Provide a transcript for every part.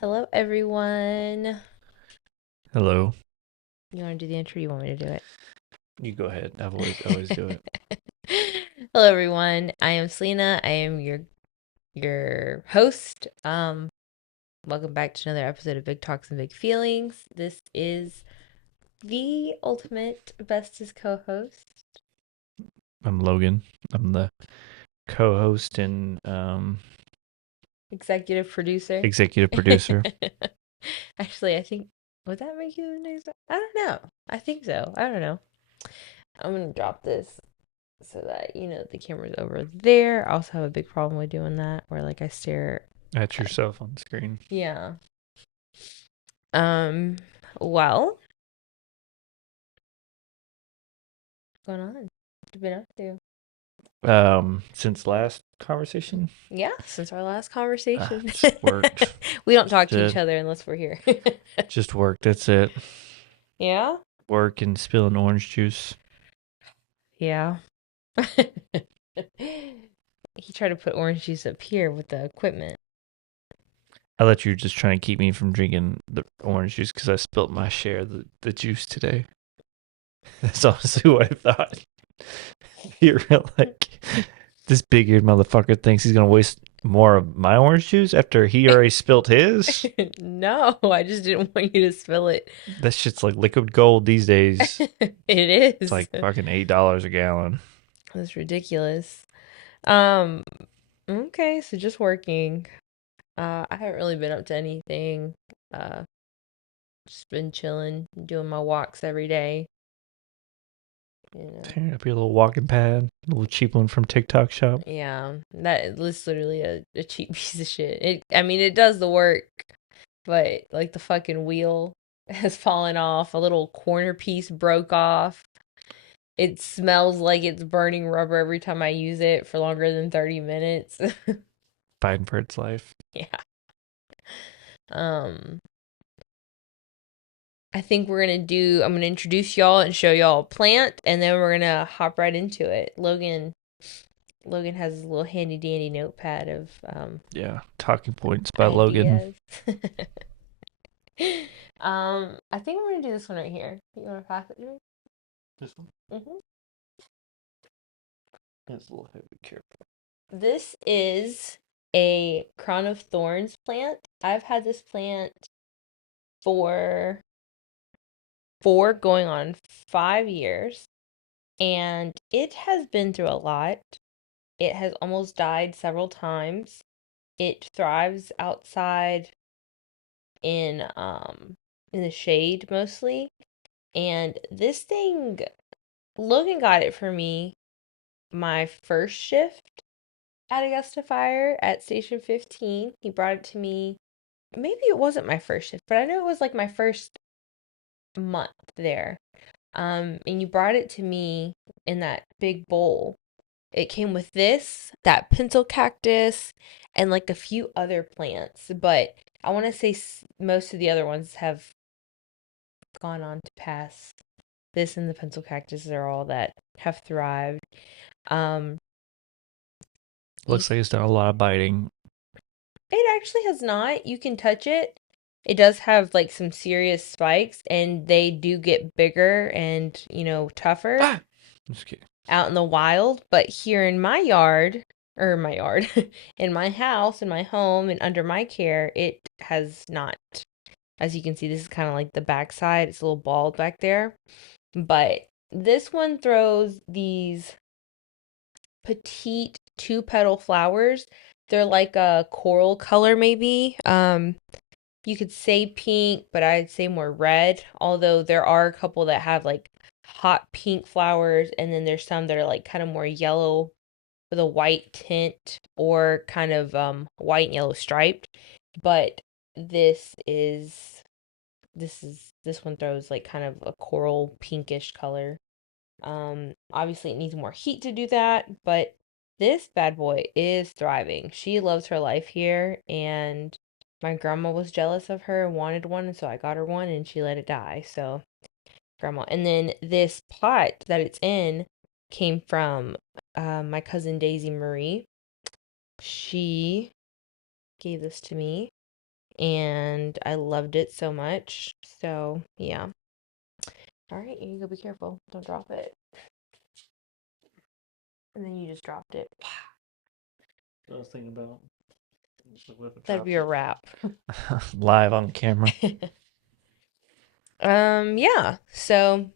Hello, everyone. Hello. You want to do the intro? Or you want me to do You go ahead. I've always do it. it? Hello, everyone. I am Selena. I am your host. Welcome back to another episode of Big Talks and Big Feelings. This is the ultimate bestest co-host, I'm Logan. I'm the co-host and executive producer. executive producer. Actually, I think would that make you the next? I don't know. I think so. I don't know. I'm gonna drop this so that the camera's over there. I also have a big problem with doing that where like I stare At at, yourself on screen. yeah. Um well, what's going on? What you been up to? Since last conversation, Yeah, since our last conversation. just worked. We don't talk to each Just, other unless we're here. just worked. That's it. Yeah? Work and spilling orange juice. Yeah. He tried to put orange juice up here with the equipment. I thought you were just trying to keep me from drinking the orange juice because I spilt my share of the juice today. That's honestly what I thought. You're like, this big eared motherfucker thinks he's gonna waste more of my orange juice after he already spilt his. No, I just didn't want you to spill it. That shit's like liquid gold these days. It It's is. like fucking $8 a gallon. That's ridiculous. Um, okay, so just working. I haven't really been up to anything. Uh, just been chilling, doing my walks every day. You know. Tearing up your little walking pad, a little cheap one from TikTok shop. Yeah, that is literally a cheap piece of shit. I mean, it does the work, but like the fucking wheel has fallen off. A little corner piece broke off. It smells like it's burning rubber every time I use it for longer than 30 minutes. Fighting for its life. Yeah. Um, I think I'm gonna introduce y'all and show y'all a plant, and then we're gonna hop right into it. Logan has his little handy dandy notepad of Yeah. Talking points by Logan. ideas. I think we're gonna do this one right here. You wanna pass it to me? This one? Hmm. It's a little heavy. Careful. This is a crown of thorns plant. I've had this plant for going on 5 years, and it has been through a lot. It has almost died several times. It thrives outside in the shade mostly. And this thing, Logan got it for me my first shift at Augusta Fire at Station 15. He brought it to me. Maybe it wasn't my first shift, but I know it was like my first month there. And you brought it to me in that big bowl. It came with this, that pencil cactus, and like a few other plants, but I want to say most of the other ones have gone on to pass. This and the pencil cactus are all that have thrived. Um, you, Looks like it's done a lot of biting. it actually has not. You can touch it. It does have like some serious spikes, and they do get bigger and tougher Ah! Just kidding. out in the wild, but here in my yard, or my yard, in my house, in my home, and under my care, it has not. As you can see, this is kind of like the backside. It's a little bald back there. But this one throws these petite two petal flowers. They're like a coral color, maybe. You could say pink, but I'd say more red. Although there are a couple that have like hot pink flowers, and then there's some that are like kind of more yellow with a white tint or kind of white and yellow striped. But this is this one throws like kind of a coral pinkish color. Obviously it needs more heat to do that, but this bad boy is thriving. She loves her life here, and my grandma was jealous of her and wanted one, and so I got her one and she let it die. So grandma. And then this pot that it's in came from my cousin Daisy Marie. She gave this to me, and I loved it so much. So, yeah. All right, you go be careful. Don't drop it. And then you just dropped it. I was thinking about That'd be a wrap. live on camera. Yeah. So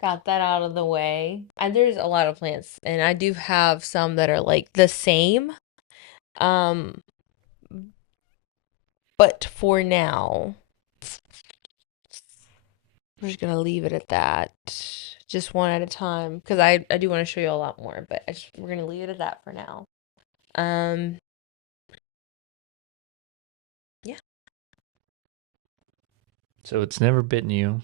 got that out of the way. And there's a lot of plants, and I do have some that are like the same. Um, but for now, we're just gonna leave it at that. Just one at a time, because I do want to show you a lot more, but we're gonna leave it at that for now. Um, yeah. So it's never bitten you.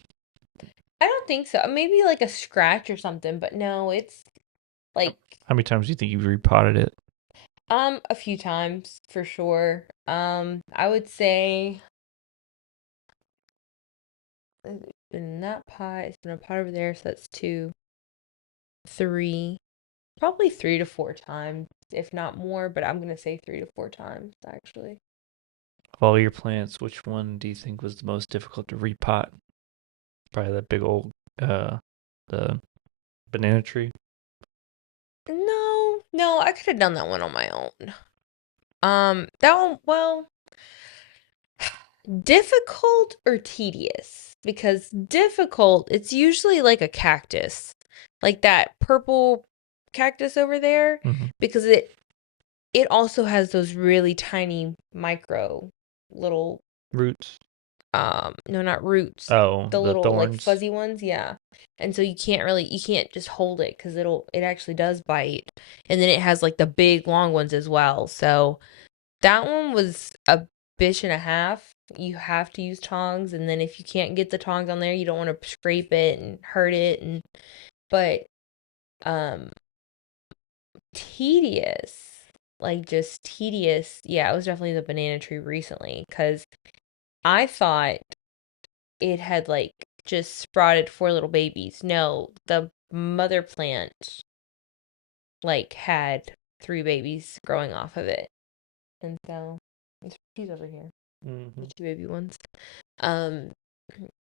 I don't think so. Maybe like a scratch or something, but no, it's like How many times do you think you've repotted it? a few times for sure. I would say in that pot, it's been a pot over there, so that's two, three, probably 3 to 4 times, if not more, but I'm gonna say 3 to 4 times actually. Of all your plants, which one do you think was the most difficult to repot? Probably that big old the banana tree. No, no, I could have done that one on my own. That one, well, difficult or tedious? Because difficult, it's usually like a cactus, like that purple cactus over there, Mm-hmm. because it also has those really tiny micro little Roots. no, not roots, Oh, the the little like thorns. fuzzy ones, yeah. And so you can't just hold it because it actually does bite. And then it has like the big long ones as well. So that one was a bitch and a half. You have to use tongs, and then if you can't get the tongs on there, you don't want to scrape it and hurt it. And but um, tedious, like just tedious. Yeah, it was definitely the banana tree recently because I thought it had like just sprouted four little babies. No, the mother plant like had three babies growing off of it, and so she's over here, the Mm-hmm. two baby ones. Um,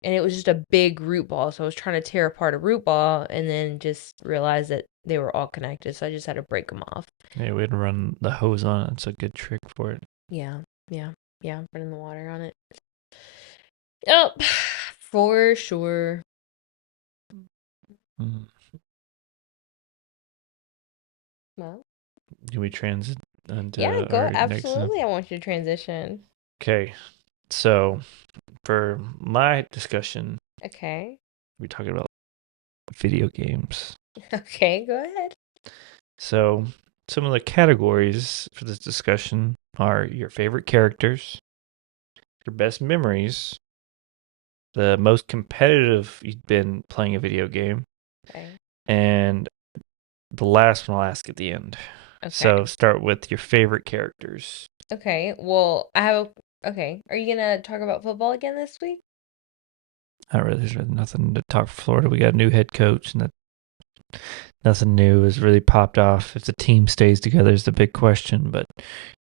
and it was just a big root ball. So I was trying to tear apart a root ball and then just realized that they were all connected. So I just had to break them off. Yeah, we had to run the hose on it. It's a good trick for it. Yeah, yeah, yeah. Running the water on it. Yep, for sure. Mm. Well, Can we transit yeah, into go. our next? Absolutely, I want you to transition. Okay, so for my discussion, Okay. we're talking about video games. Okay, go ahead. So some of the categories for this discussion are your favorite characters, your best memories, the most competitive you've been playing a video game, Okay. and the last one I'll ask at the end. Okay. So start with your favorite characters. Okay. Well, I have a. Okay. Are you gonna talk about football again this week? There's really nothing to talk for Florida. We got a new head coach, and nothing new has really popped off. If the team stays together is the big question, but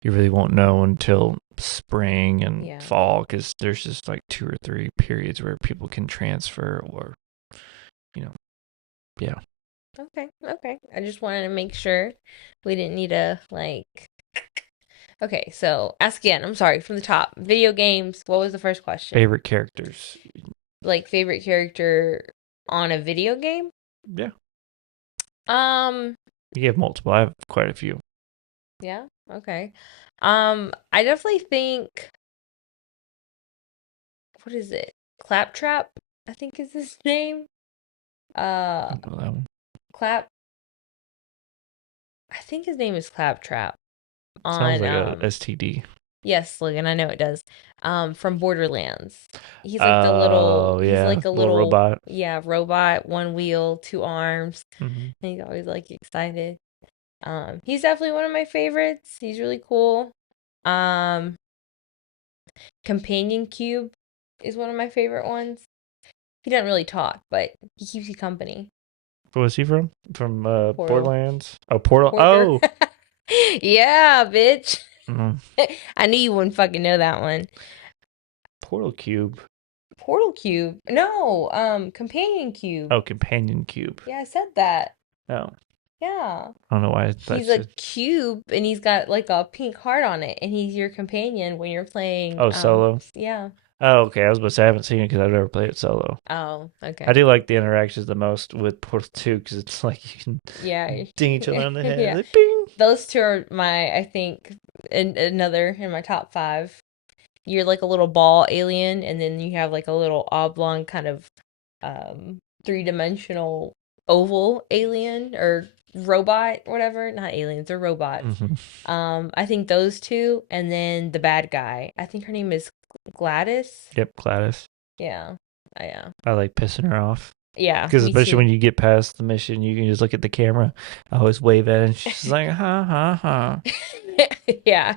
you really won't know until spring and Yeah. fall because there's just like 2 or 3 periods where people can transfer or, you know, yeah. Okay. Okay. I just wanted to make sure we didn't need to like. Okay. So ask again. I'm sorry. From the top. Video games. What was the first question? Favorite characters. Like favorite character on a video game? Yeah. Um. You have multiple. I have quite a few. Yeah. Okay. I definitely think. What is it? Claptrap, I think is his name. Uh, I know that one. Clap. I think his name is Claptrap. Sounds On like a STD. yes, Logan, I know it does. From Borderlands. He's like the little. Oh, He's yeah. like a Little little. robot. Yeah, robot, one wheel, two arms. Mm-hmm. And he's always like excited. He's definitely one of my favorites. He's really cool. Um, Companion Cube is one of my favorite ones. He doesn't really talk, but he keeps you company. Where was he from? From Portal. Borderlands? Oh, Portal. Porter. Oh, Yeah, bitch. Mm. I knew you wouldn't fucking know that one. Portal Cube. Portal Cube. No, Companion Cube. Oh, Companion Cube. Yeah, I said that. Oh, Yeah. I don't know why I thought He's you a said. cube and he's got like a pink heart on it and he's your companion when you're playing Oh, solo. yeah. Oh, okay. I was about to say I haven't seen it because I've never played it solo. Oh, I okay. do like the interactions the most with Portal 2 because it's like you can Yeah. ding each other on the head. Yeah. Like, bing. Those two are my I think another in my top 5. You're like a little ball alien and then you have like a little oblong kind of three-dimensional oval alien or robot, whatever. Not aliens, they're robots. Hmm. I think those two, and then the bad guy. I think her name is Gladys. Yep, Gladys. Yeah. Yeah. I like pissing her off. Yeah, Because me especially too. when you get past the mission, you can just look at the camera. I always wave at it, and she's like, ha, ha, ha. Yeah.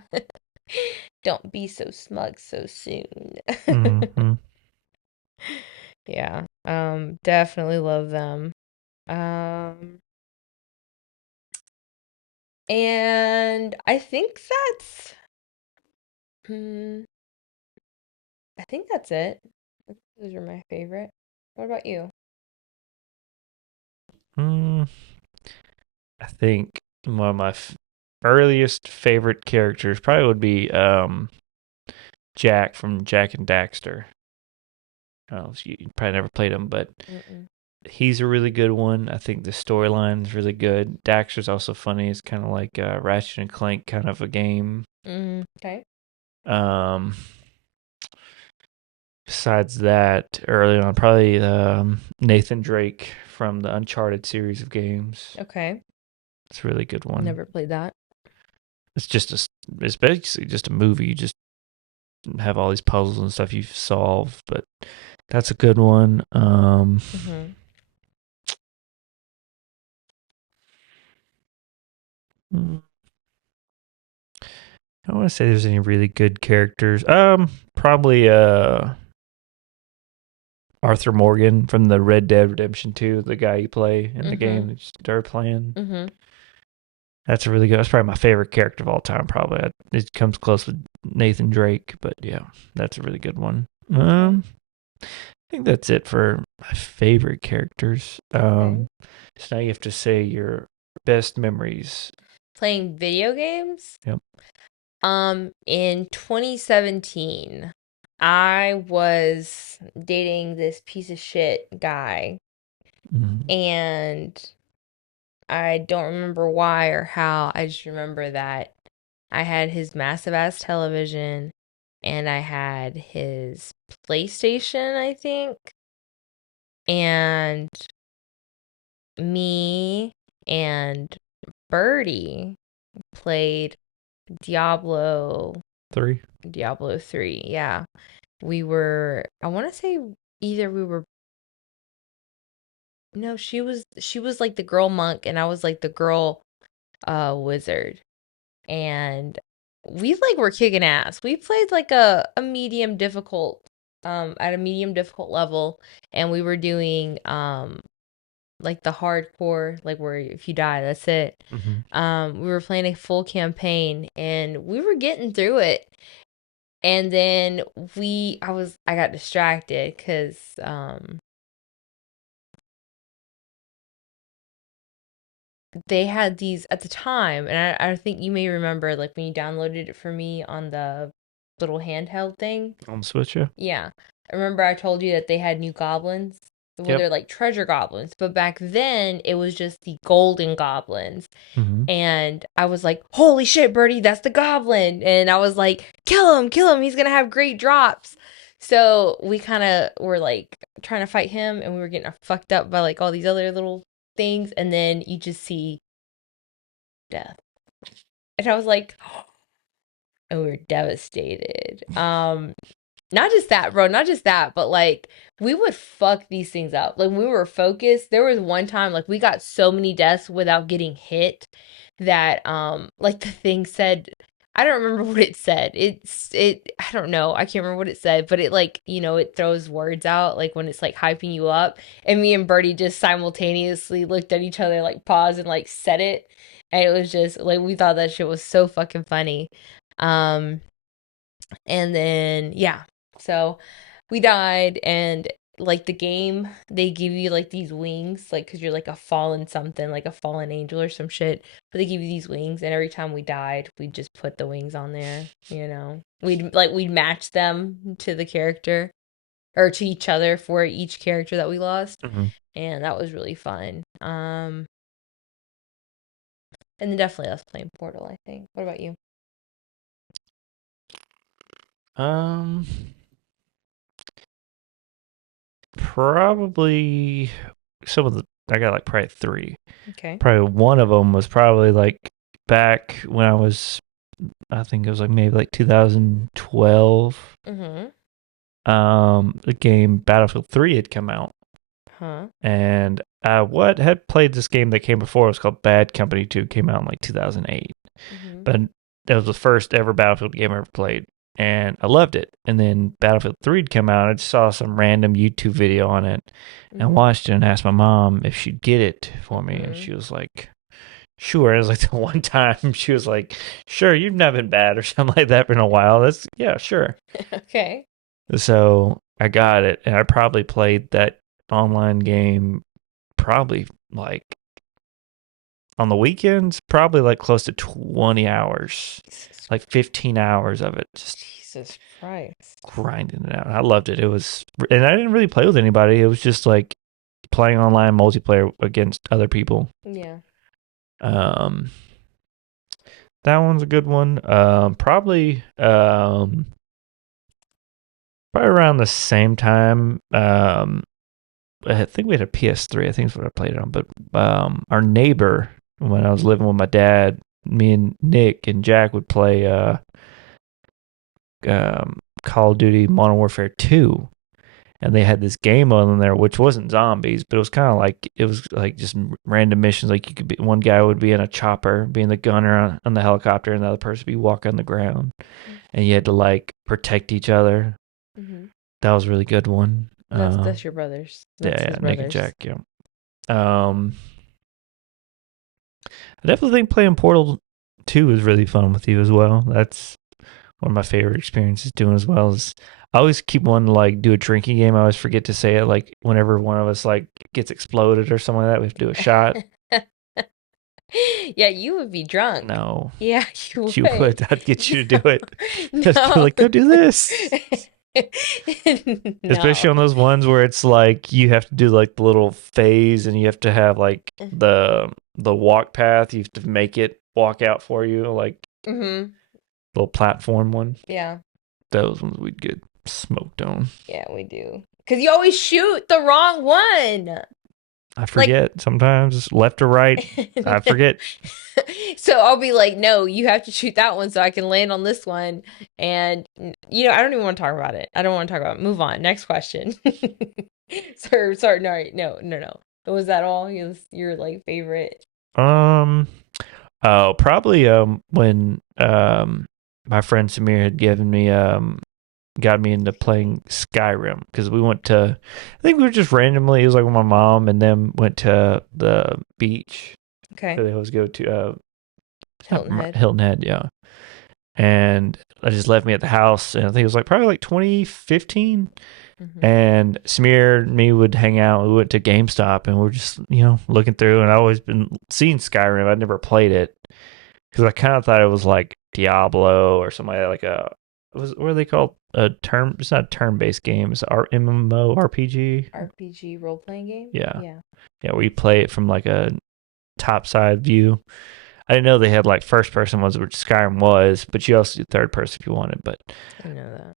Don't be so smug so soon. Hmm. Yeah. Definitely love them. Um, and I think hmm, I think that's it. Those are my favorite. What about you? Mm, I think one of my earliest favorite characters probably would be Jack from Jack and Daxter. Oh, you probably never played him, but Mm-mm. he's a really good one. I think the storyline is really good. Daxter's also funny. It's kind of like Ratchet and Clank kind of a game. Okay. Um, Besides that, early on, probably Nathan Drake from the Uncharted series of games. Okay. It's a really good one. Never played that. It's just it's basically just a movie. You just have all these puzzles and stuff you solve, but that's a good one. Mm-hmm. Mm, I don't want to say there's any really good characters. Probably Arthur Morgan from the Red Dead Redemption 2, the guy you play in the game Mm-hmm. that you start playing. Mm-hmm. That's a really good. That's probably my favorite character of all time. Probably it comes close with Nathan Drake, but yeah, that's a really good one. Okay. I think that's it for my favorite characters. Okay. So now you have to say your best memories. Playing video games? Yep. In 2017, I was dating this piece of shit guy, Mhm. and I don't remember why or how. I just remember that I had his massive ass television and I had his PlayStation, I think, and me and Birdie played Diablo Three. Diablo 3. Yeah. We were I want to say either we were no, she was like the girl monk and I was like the girl wizard. And we like were kicking ass. We played like a medium difficult at a medium difficult level and we were doing like the hardcore like where if you die that's it. Mm-hmm. We were playing a full campaign and we were getting through it. And then I got distracted cuz they had these at the time, and I think you may remember like when you downloaded it for me on the little handheld thing. On the Switch, yeah. Yeah. I remember I told you that they had new goblins. Well, Yep. they're like treasure goblins, but back then it was just the golden goblins. Mm-hmm. And I was like, holy shit, Birdie, that's the goblin. And I was like, kill him, he's gonna have great drops. So we kind of were like trying to fight him, and we were getting fucked up by like all these other little things. And then you just see death. And I was like, and we were devastated. Not just that, bro, not just that, but like we would fuck these things up. Like when we were focused, there was one time like we got so many deaths without getting hit that like the thing said I don't remember what it said. I don't know. I can't remember what it said, but it like, it throws words out like when it's like hyping you up. And me and Bertie just simultaneously looked at each other, like paused and like said it. And it was just like we thought that shit was so fucking funny. Um, and then yeah, so we died, and like the game, they give you like these wings, like because you're like a fallen something, like a fallen angel or some shit. But they give you these wings, and every time we died, we'd just put the wings on there. We'd match them to the character or to each other for each character that we lost, Hmm. and that was really fun. And then definitely us playing Portal, I think. What about you? Um, probably some of the. I got like probably three. Okay. Probably one of them was probably like back when I was. I think it was like maybe like 2012. Mm-hmm. The game Battlefield 3 had come out, Huh. and what had played this game that came before, it was called Bad Company 2, came out in like 2008. Mm-hmm. But that was the first ever Battlefield game I ever played, and I loved it. And then Battlefield 3 had come out. I just saw some random YouTube video on it, and I Mm-hmm. watched it and asked my mom if she'd get it for me, and Mm-hmm. she was like, "Sure." It was like the one time she was like, "Sure, you've not been bad or something like that for a while. That's yeah, sure." Okay. So I got it, and I probably played that online game probably like on the weekends, probably like close to 20 hours, Jesus, like 15 hours of it, just Jesus Christ. grinding it out. I loved it. It was, and I didn't really play with anybody. It was just like playing online multiplayer against other people. Yeah. Um, that one's a good one. Probably around the same time. I think we had a PS3. I think is what I played it on. But our neighbor, when I was living with my dad, me and Nick and Jack would play Call of Duty Modern Warfare 2. And they had this game mode in there, which wasn't zombies, but it was kind of like it was like just random missions. Like you could be one guy would be in a chopper, being the gunner on the helicopter, and the other person would be walking on the ground, and you had to like protect each other. Mm-hmm. That was a really good one. That's your brothers. Yeah, That's yeah, his Nick and brothers. Jack. Yeah. Um, I definitely think playing Portal 2 is really fun with you as well. That's one of my favorite experiences doing as well. Is I always keep wanting to like do a drinking game. I always forget to say it. Like whenever one of us like gets exploded or something like that, we have to do a shot. Yeah, you would be drunk. No, Yeah, you you would. would. I'd get you to No, do it. Just be no. like, go do this. No. Especially on those ones where it's like you have to do like the little phase and you have to have like the walk path. You have to make it walk out for you, like Mm-hmm. little platform one. Yeah. Those ones we'd get smoked on. Yeah, we do. Because you always shoot the wrong one. I Like, forget sometimes left or right. I forget. so I'll be like, no, you have to shoot that one so I can land on this one. And, I don't even want to talk about it. I don't want to talk about it. Move on. Next question. Sorry. No. Was that all? Your like favorite? Um. Oh, probably when my friend Samir had given me got me into playing Skyrim because we went to, I think we were just randomly, it was like with my mom and then went to the beach Okay. that they always go to, it's not Hilton Head. Hilton Head, yeah. And I just left me at the house, and I think it was like probably like 2015. Mm-hmm. And Samir and me would hang out. We went to GameStop, and we are just looking through. And I always been seeing Skyrim. I'd never played it because I kind of thought it was like Diablo or something like a what are they called? A term? It's not a turn-based game. It's our MMO RPG. RPG role playing game? Yeah, Yeah. yeah. Where you play it from like a top side view. I didn't know they had like first person ones, which Skyrim was, but you also do third person if you wanted. But I know that.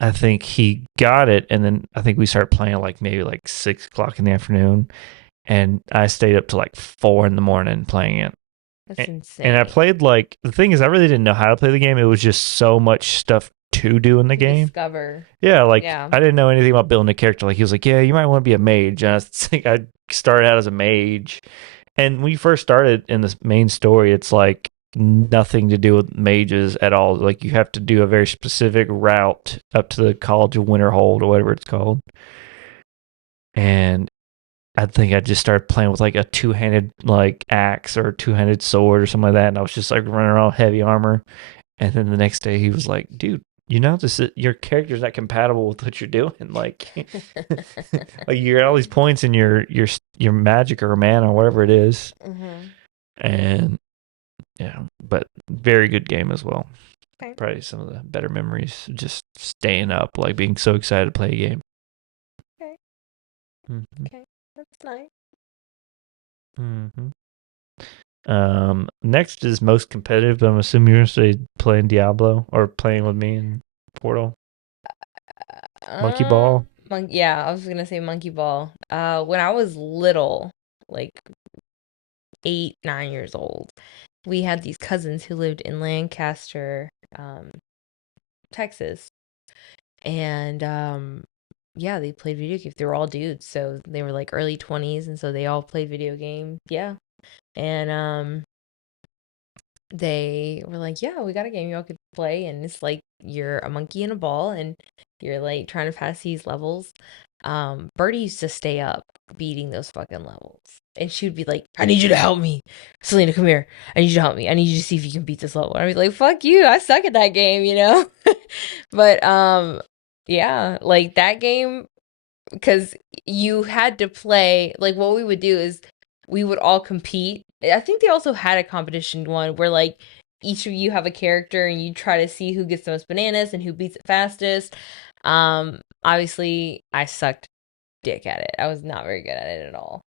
I think he got it, and then I think we started playing like maybe like 6 o'clock in the afternoon, and I stayed up to like 4 in the morning playing it. That's And I insane. played like the thing is I really didn't know how to play the game. It was just so much stuff to do in the To game. discover. Yeah, like Yeah. I didn't know anything about building a character. Like he was like, yeah, you might want to be a mage. And I think I started out as a mage. And when you first started in this main story, it's like nothing to do with mages at all. Like you have to do a very specific route up to the College of Winterhold or whatever it's called. And I think I just started playing with like a two-handed like axe or a two-handed sword or something like that. And I was just like running around heavy armor. And then the next day he was like, dude, you know this is, your character's not compatible with what you're doing. Like, like you got all these points in your magic or mana or whatever it is. Mm-hmm. And yeah, but very good game as well. Okay. Probably some of the better memories, just staying up, like being so excited to play a game. Okay. Mm-hmm. Okay. That's nice. Mm-hmm. Next is most competitive, but I'm assuming you're gonna say playing Diablo or playing with me in Portal. Monkey Ball. Yeah, I was gonna say monkey ball. When I was little, like 8, 9 years old, we had these cousins who lived in Lancaster, Texas, and yeah, they played video games. They were all dudes, so they were like early 20s, and so they all played video games. Yeah, and they were like, "Yeah, we got a game y'all could play, and it's like you're a monkey in a ball, and you're like trying to pass these levels." Birdie used to stay up beating those fucking levels, and she would be like, "I need you to help me, Selena, come here. I need you to help me. I need you to see if you can beat this level." And I was like, "Fuck you, I suck at that game, you know." But yeah, like that game because you had to play like what we would do is we would all compete. I think they also had a competition one where like each of you have a character and you try to see who gets the most bananas and who beats it fastest. Obviously I sucked dick at it. I was not very good at it at all.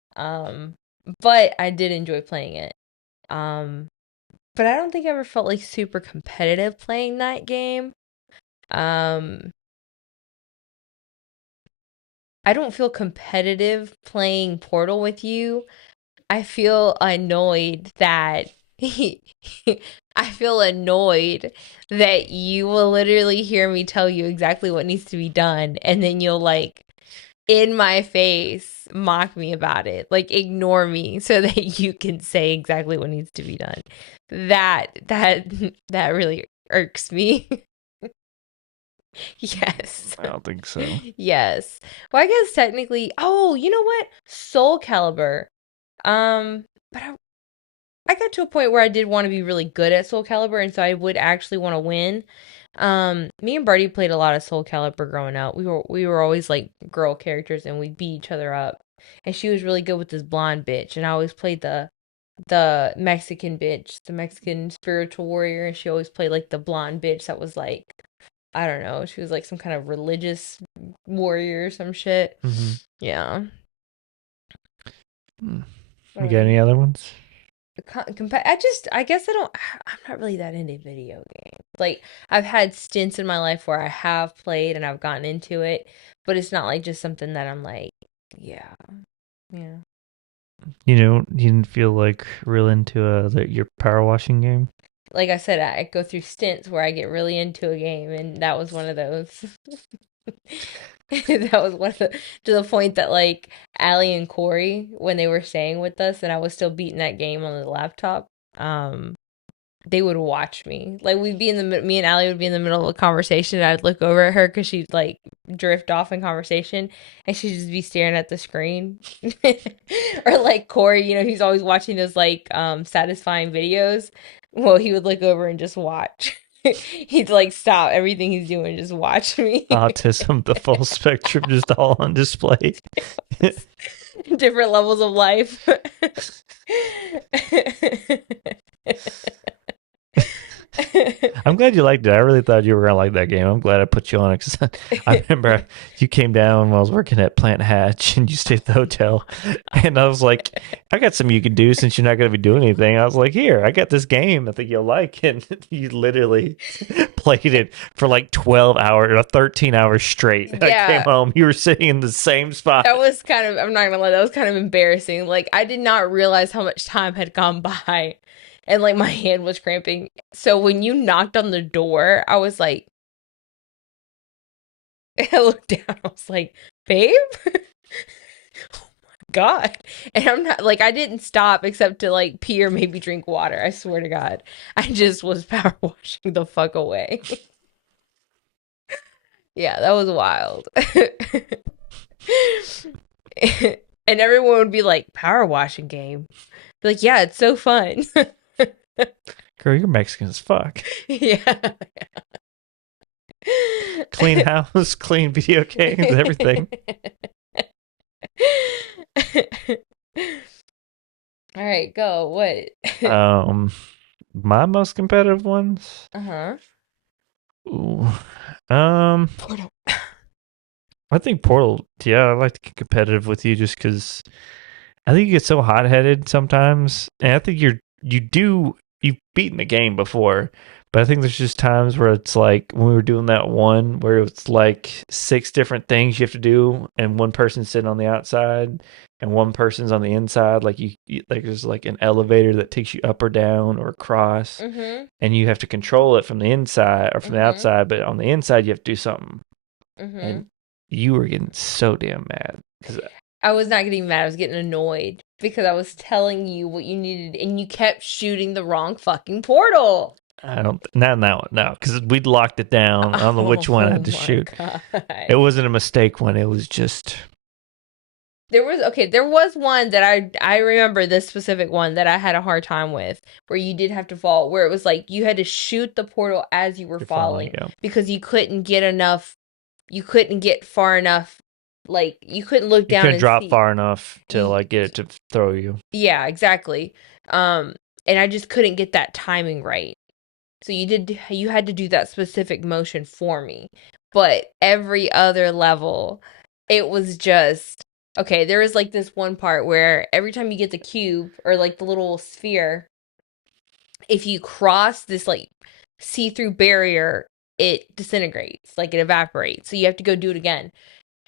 But I did enjoy playing it. Um, but I don't think I ever felt like super competitive playing that game. Um, I don't feel competitive playing Portal with you. I feel annoyed that I feel annoyed that you will literally hear me tell you exactly what needs to be done and then you'll like in my face mock me about it. Like ignore me so that you can say exactly what needs to be done. That really irks me. Yes. I don't think so. Yes. Well, I guess technically, oh, you know what? Soul Calibur. But I got to a point where I did want to be really good at Soul Calibur, and so I would actually want to win. Me and Birdie played a lot of Soul Calibur growing up. We were always like girl characters, and we'd beat each other up. And she was really good with this blonde bitch, and I always played the Mexican bitch, the Mexican spiritual warrior, and she always played like the blonde bitch that was like I don't know, she was like some kind of religious warrior or some shit. Mm-hmm. Yeah. What You about got you? any other ones? I guess I'm not really that into video games. Like I've had stints in my life where I have played and I've gotten into it, but it's not like just something that I'm like, yeah, yeah. You know, you didn't feel like real into your power washing game. Like I said, I go through stints where I get really into a game, and that was one of those. That was one of the to the point that like Allie and Corey, when they were staying with us, and I was still beating that game on the laptop. Um, they would watch me. Like we'd be in me and Allie would be in the middle of a conversation. And I'd look over at her because she'd like drift off in conversation, and she'd just be staring at the screen. Or like Corey, he's always watching those like satisfying videos. Well, he would look over and just watch. He'd like stop everything he's doing, and just watch me. Autism, the full spectrum, just all on display. Different levels of life. I'm glad you liked it. I really thought you were gonna like that game. I'm glad I put you on it because I remember you came down when I was working at Plant Hatch and you stayed at the hotel, and I was like, "I got something you can do since you're not gonna be doing anything." I was like, "Here, I got this game. I think you'll like." And you literally played it for like 12 hours or 13 hours straight. And I came Yeah, home. You were sitting in the same spot. that was kind of, I'm not gonna lie, that was kind of embarrassing. Like, I did not realize how much time had gone by and like my hand was cramping. So when you knocked on the door, I was like, I looked down, I was like, babe? God. And I'm not like, I didn't stop except to like pee or maybe drink water. I swear to God. I just was power washing the fuck away. Yeah, that was wild. And everyone would be like, power washing game. Be like, yeah, it's so fun. Girl, you're Mexican as fuck. Yeah. Clean house, clean video games, everything. All right, go. What? Um, my most competitive ones. Uh-huh. Ooh. Um, Portal. I think Portal. Yeah, I like to get competitive with you just because I think you get so hot headed sometimes, and I think you've beaten the game before, but I think there's just times where it's like when we were doing that one where it's like six different things you have to do, and one person's sitting on the outside and one person's on the inside. Like like there's like an elevator that takes you up or down or across, Mm-hmm. and you have to control it from the inside or from the Mm-hmm. outside, but on the inside you have to do something, Mm-hmm. and you were getting so damn mad because I was not getting mad. I was getting annoyed because I was telling you what you needed and you kept shooting the wrong fucking portal. I don't not in that one, no, because we'd locked it down. I don't know which one I Oh had to my shoot. It God. wasn't a mistake one. It was just There was one that I remember, this specific one that I had a hard time with, where you did have to fall, where it was like you had to shoot the portal as you were you're falling. falling Yeah, because you couldn't get far enough, like you couldn't look you down couldn't and drop see. far enough to You, like get it to throw you. yeah, exactly. Um, and I just couldn't get that timing right. So you had to do that specific motion for me. But every other level, it was just okay, there is like this one part where every time you get the cube or like the little sphere, if you cross this like see-through barrier, it disintegrates, like it evaporates. So you have to go do it again.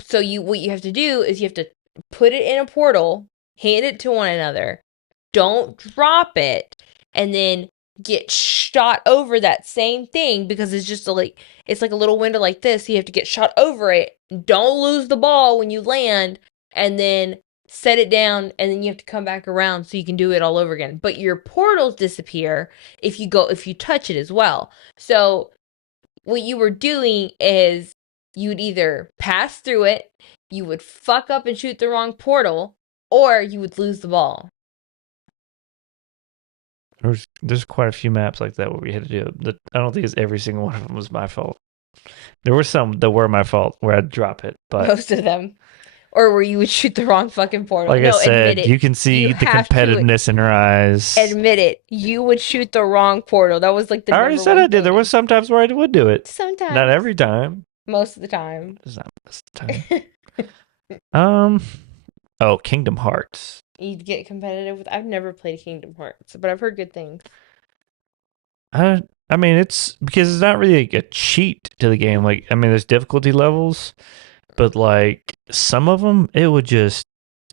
So what you have to do is you have to put it in a portal, hand it to one another, don't drop it, and then get shot over that same thing because it's just it's like a little window like this. So you have to get shot over it. Don't lose the ball when you land, and then set it down, and then you have to come back around so you can do it all over again. But your portals disappear if you touch it as well. So what you were doing is you would either pass through it, you would fuck up and shoot the wrong portal, or you would lose the ball. There's quite a few maps like that where we had to do it. I don't think it's every single one of them was my fault. There were some that were my fault where I'd drop it, but Most of them. Or where you would shoot the wrong fucking portal. like I No, admit said, it. you can You see the have to competitiveness in her eyes. admit it. You would shoot the wrong portal. That was like the I already number said one I did. There was thing. some times where I would do it. Not Sometimes. every time. Most of the time. It's not most of the time. Um. Oh, Kingdom Hearts. You'd get competitive with. I've never played Kingdom Hearts, but I've heard good things. I mean, it's because it's not really like a cheat to the game. Like, I mean, there's difficulty levels, but like some of them, it would just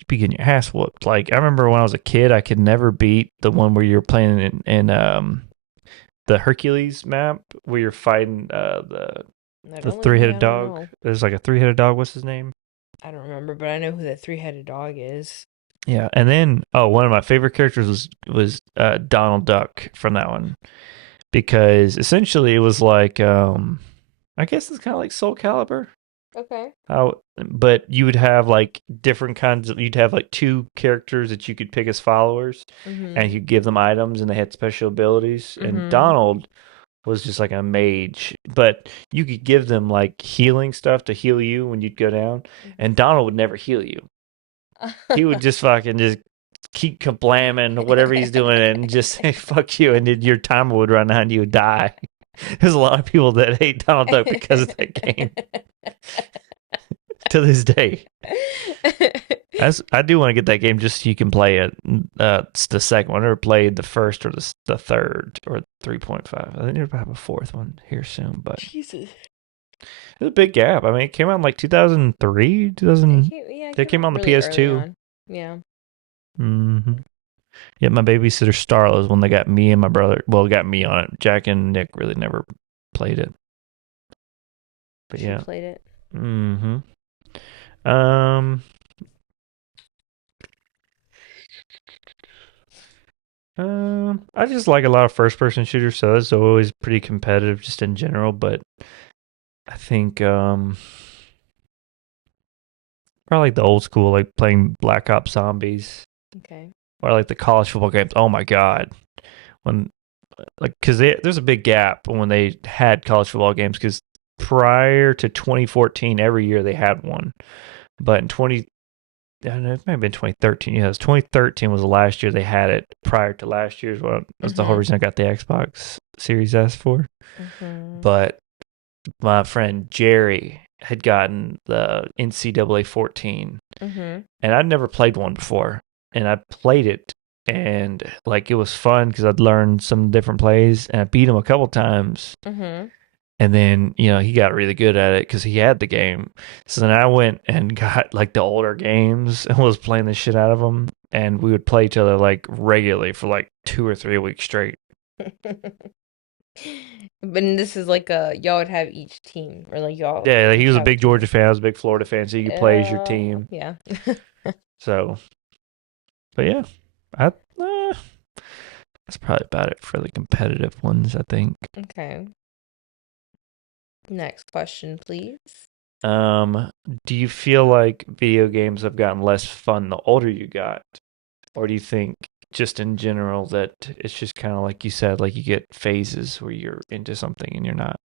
be getting your ass whooped. Like, I remember when I was a kid, I could never beat the one where you're playing in the Hercules map where you're fighting I the don't look at three me. headed I don't dog. know. There's like a 3-headed dog. What's his name? I don't remember, but I know who that three-headed dog is. Yeah, and then one of my favorite characters was Donald Duck from that one because essentially it was like I guess it's kind of like Soul Calibur. Okay. How, but you would have like different kinds of. You'd have like two characters that you could pick as followers, and Mhm. you give them items, and they had special abilities. And Mhm. Donald was just like a mage, but you could give them like healing stuff to heal you when you'd go down, and Donald would never heal you. He would just fucking just keep kablamming whatever he's doing and just say fuck you, and then your timer would run out and you would die. There's a lot of people that hate Donald Duck because of that game to this day. I do want to get that game just so you can play it. It's the second one. I never played the first or the third or 3.5. I think they're have a fourth one here soon, but Jesus. it's a big gap. I mean, it came out in like 2003, 2000. It It came came out out on the really early PS2. on. Yeah. Mm-hmm. Yeah, my babysitter Starla is when they got me and my brother. Well, got me on it. Jack and Nick really never played it. But She yeah. played it. Mm-hmm. Um. I just like a lot of first-person shooters, so it's always pretty competitive, just in general. But I think probably like the old school, like playing Black Ops Zombies, Okay. or like the college football games. Oh my god, when like because there's a big gap when they had college football games because prior to 2014, every year they had one, but in 20 I don't know, it might have been 2013. Yeah, it was 2013 was the last year they had it. Prior to last year's, well, that's the whole Mhm. reason I got the Xbox Series S for. Mhm. But my friend Jerry had gotten the NCAA 14, Mhm. and I'd never played one before, and I played it, and like it was fun because I'd learned some different plays, and I beat him a couple times, Mhm. and then he got really good at it because he had the game. So then I went and got like the older games and was playing the shit out of them, and we would play each other like regularly for like 2 or 3 weeks straight. But this is like y'all would have each team or like y'all Yeah, like, he each was a have a big team. Georgia fan, I was a big Florida fan, so you could play as your team. Yeah. So, but yeah, I that's probably about it for the competitive ones, I think. Okay. Next question, please. Um, do you feel like video games have gotten less fun the older you got? Or do you think just in general that it's just kind of like you said, like you get phases where you're into something and you're not?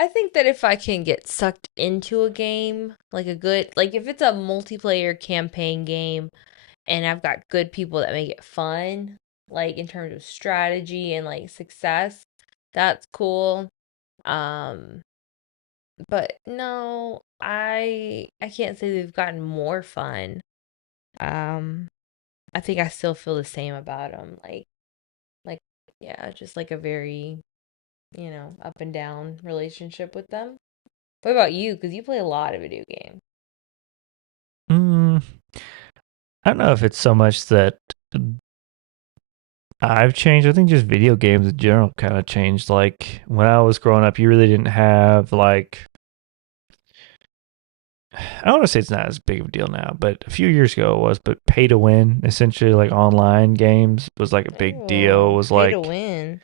I think that if I can get sucked into a game, like a good, like if it's a multiplayer campaign game and I've got good people that make it fun, like in terms of strategy and like success, that's cool. Um, but no, I can't say they've gotten more fun. Um, I think I still feel the same about them. Like yeah, just like a very, up and down relationship with them. What about you? Because you play a lot of video games. Mm, I don't know if it's so much that I've changed. I think just video games in general kind of changed. Like when I was growing up, you really didn't have like I don't want to say it's not as big of a deal now, but a few years ago it was. But pay to win, essentially like online games, was like a big deal. It Oh, was pay to like, win.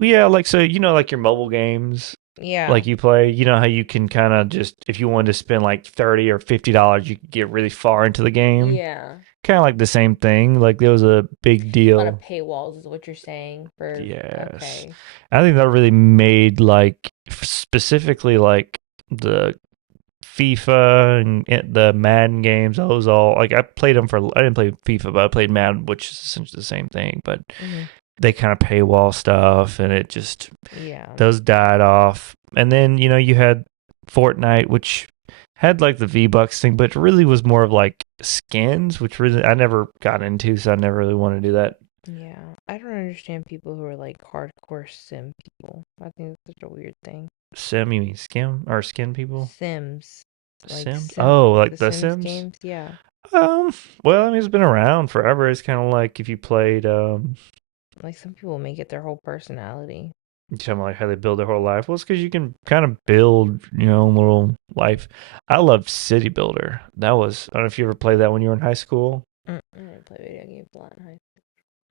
yeah, like so like your mobile games, Yeah. like you play. You know how you can kind of just if you wanted to spend like $30 or $50, you could get really far into the game. Yeah. Kind of like the same thing. Like there was a big A lot of deal. paywalls is what you're saying for Yes, okay. I think that really made like specifically like the FIFA and the Madden games. Those all like I played them for. I didn't play FIFA, but I played Madden, which is essentially the same thing. But Hmm. they kind of paywall stuff, and it just Yeah. those died off. And then you had Fortnite, which had like the V-Bucks thing, but it really was more of like skins, which really I never got into, so I never really wanted to do that. Yeah. I don't understand people who are like hardcore sim people. I think it's such a weird thing. Sim, you mean skim or skin people? Sims. Like Sims? sim Oh, like the the Sims Sims? games, yeah. Um, well, I mean, it's been around forever. It's kind of like if you played, Like some people make it their whole personality. you talking about like how they build their whole life. Well, it's because you can kind of build your own little life. I loved City Builder. That was, I don't know if you ever played that when you were in high school. I didn't play video games a lot in high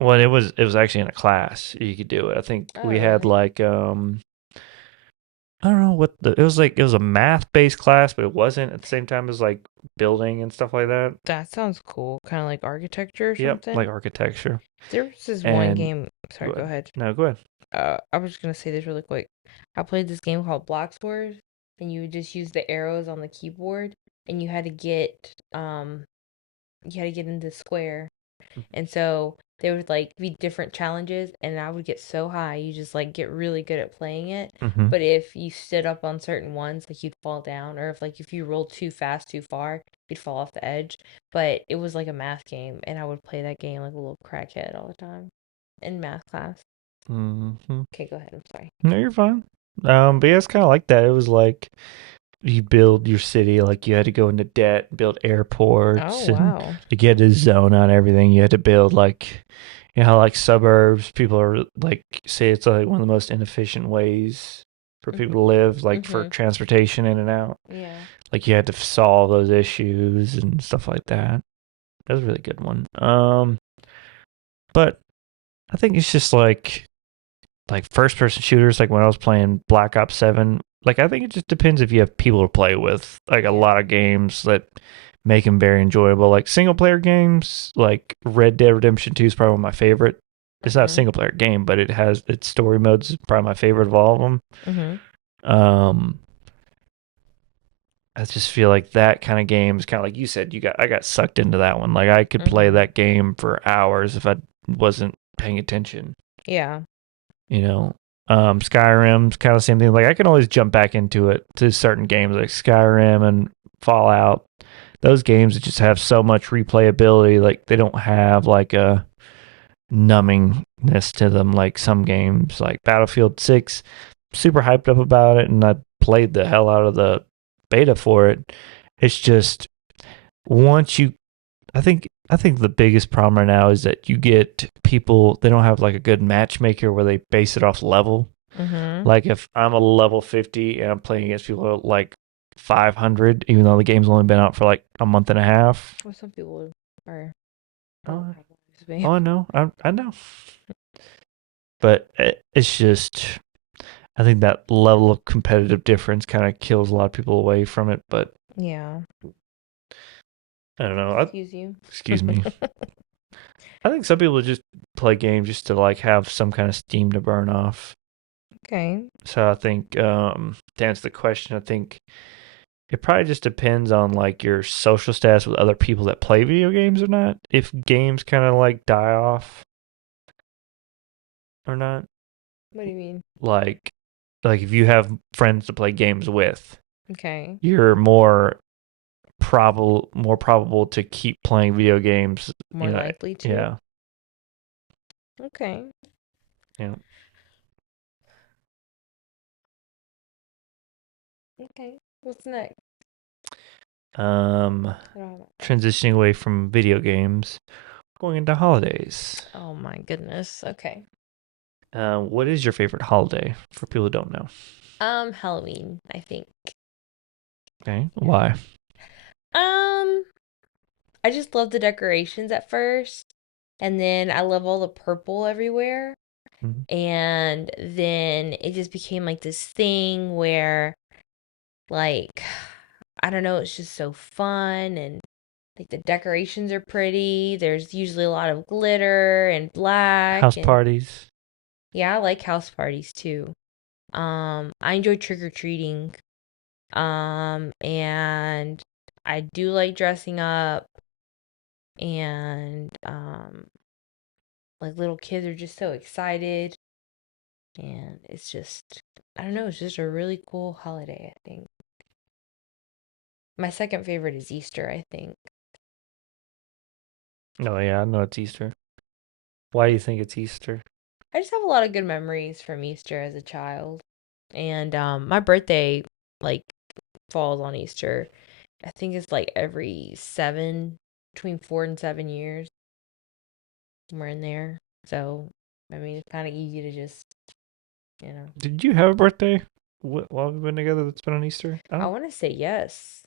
Well, it was actually in a class. You could do it. I think school. Oh, we had really? like I don't know what the it was a math based class, but it wasn't at the same time as like building and stuff like that. That sounds cool. Kind of like architecture or Yep, something. like architecture. There was this one And game. Sorry, go go ahead. ahead. No, go ahead. I was just gonna say this really quick. I played this game called Block Wars, and you would just use the arrows on the keyboard, and you had to get into square, and so there would like be different challenges, and I would get so high, you just like get really good at playing it. Mm-hmm. But if you stood up on certain ones, like you'd fall down, or if you rolled too fast, too far, you'd fall off the edge. But it was like a math game, and I would play that game like a little crackhead all the time in math class. Mm-hmm. Okay, go ahead. I'm sorry. No, you're fine. But yeah, it's kind of like that. It was like you build your city, like you had to go into debt, build Oh, airports, and wow. like you had to zone out everything. You had to build like, how like suburbs, people are like say it's like one of the most inefficient ways for people to live, like for Mm-hmm. transportation in and out. Yeah. Like you had to solve those issues and stuff like that. That was a really good one. But I think it's just like first person shooters, like when I was playing Black Ops 7, like I think it just depends if you have people to play with. Like a Yeah. lot of games that make them very enjoyable. Like single player games, like Red Dead Redemption 2 is probably one of my favorite. it's not a Mhm. single player game, but it has its story modes. Is probably my favorite of all of them. Mhm. Um, I just feel like that kind of game is kind of like you said. I got sucked into that one. Like I could play Mhm. that game for hours if I wasn't paying attention. Yeah. You know, Skyrim's kind of the same thing. Like I can always jump back into it to certain games like Skyrim and Fallout. Those games that just have so much replayability. Like they don't have like a numbingness to them like some games like Battlefield 6. Super hyped up about it, and I played the hell out of the beta for it. It's just once you I think the biggest problem right now is that you get people they don't have like a good matchmaker where they base it off level. Mhm. Like if I'm a level 50 and I'm playing against people like 500, even though the game's only been out for like a month and a half. Well, some people are don't Oh, have oh lifespan. I know, I know. But it's just I think that level of competitive difference kind of kills a lot of people away from it. But Yeah. I don't know. Excuse you. Excuse me. I think some people just play games just to like have some kind of steam to burn off. Okay. So I think to answer the question, I think it probably just depends on like your social status with other people that play video games or not. If games kind of like die off or not. What do you mean? Like like if you have friends to play games with, Okay. you're more probable to keep playing video games, More you know. likely to. Yeah. Okay. Yeah. Okay. What's next? Um I don't have that. Transitioning away from video games, going into holidays. Oh my goodness. Okay. What is your favorite holiday for people who don't know? Halloween, I think. Okay. Yeah. Why? Um, I just love the decorations at first, and then I love all the purple everywhere. Mhm. And then it just became like this thing where like I don't know, it's just so fun and like the decorations are pretty. There's usually a lot of glitter and black House and parties. yeah, I like house parties too. I enjoy trick or treating. And I do like dressing up and like little kids are just so excited and it's just I don't know, it's just a really cool holiday, I think. My second favorite is Easter, I think. Oh yeah, I know it's Easter. Why do you think it's Easter? I just have a lot of good memories from Easter as a child. And my birthday like falls on Easter. I think it's like every 7 between 4 and 7 years. Somewhere in there. So, I mean, it's kind of easy to just, you know. Did you have a birthday while we've been together that's been on Easter? I I don't. want to say yes.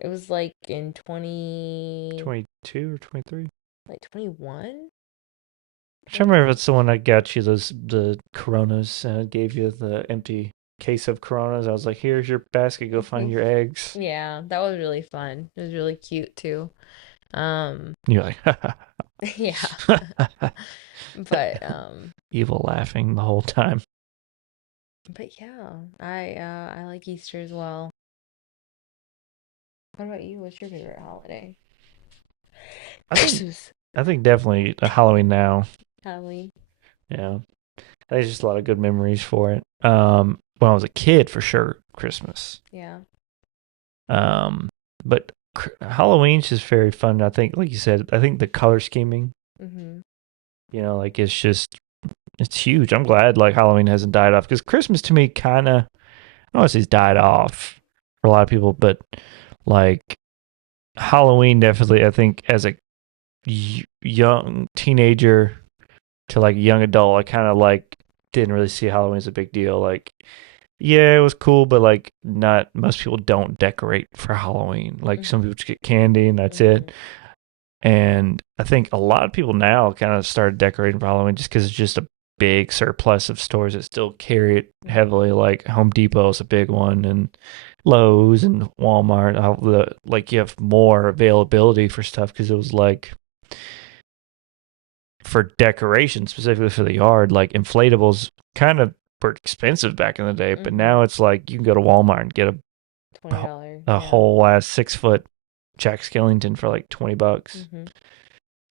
It was like in 20 22 or 23. like 21, I'm I trying to remember think. if it's the one I got you the Coronas and I gave you the empty case of Coronas. I was like, "Here's your basket. Go find your eggs." Yeah, that was really fun. It was really cute too. Um, And you're like, yeah. But evil laughing the whole time. yeah, I like Easter as well. What about you? What's your favorite holiday? I think Christmas. I think definitely Halloween now. Halloween. Yeah, there's just a lot of good memories for it. When I was a kid, for sure, Christmas. Yeah. Um, but Halloween's just very fun. I think, like you said, I think the color scheming, Mhm. like it's huge. I'm glad like Halloween hasn't died off because Christmas to me kind of, I don't want to say it's died off for a lot of people, but like Halloween definitely, I think as a young teenager to like young adult, I kind of like didn't really see Halloween as a big deal. Like, yeah, it was cool, but like not most people don't decorate for Halloween. Like some Mhm. people just get candy and that's it. Mhm. And I think a lot of people now kind of started decorating for Halloween just because it's just a big surplus of stores that still carry it Mhm. heavily. Like Home Depot is a big one, and Lowe's and Walmart. All like you have more availability for stuff because it was like for decoration, specifically for the yard, like inflatables kind of were expensive back in the day, but Mm-hmm. now it's like you can go to Walmart and get $20. a Yeah. whole ass 6 foot Jack Skellington for like $20. Mm-hmm.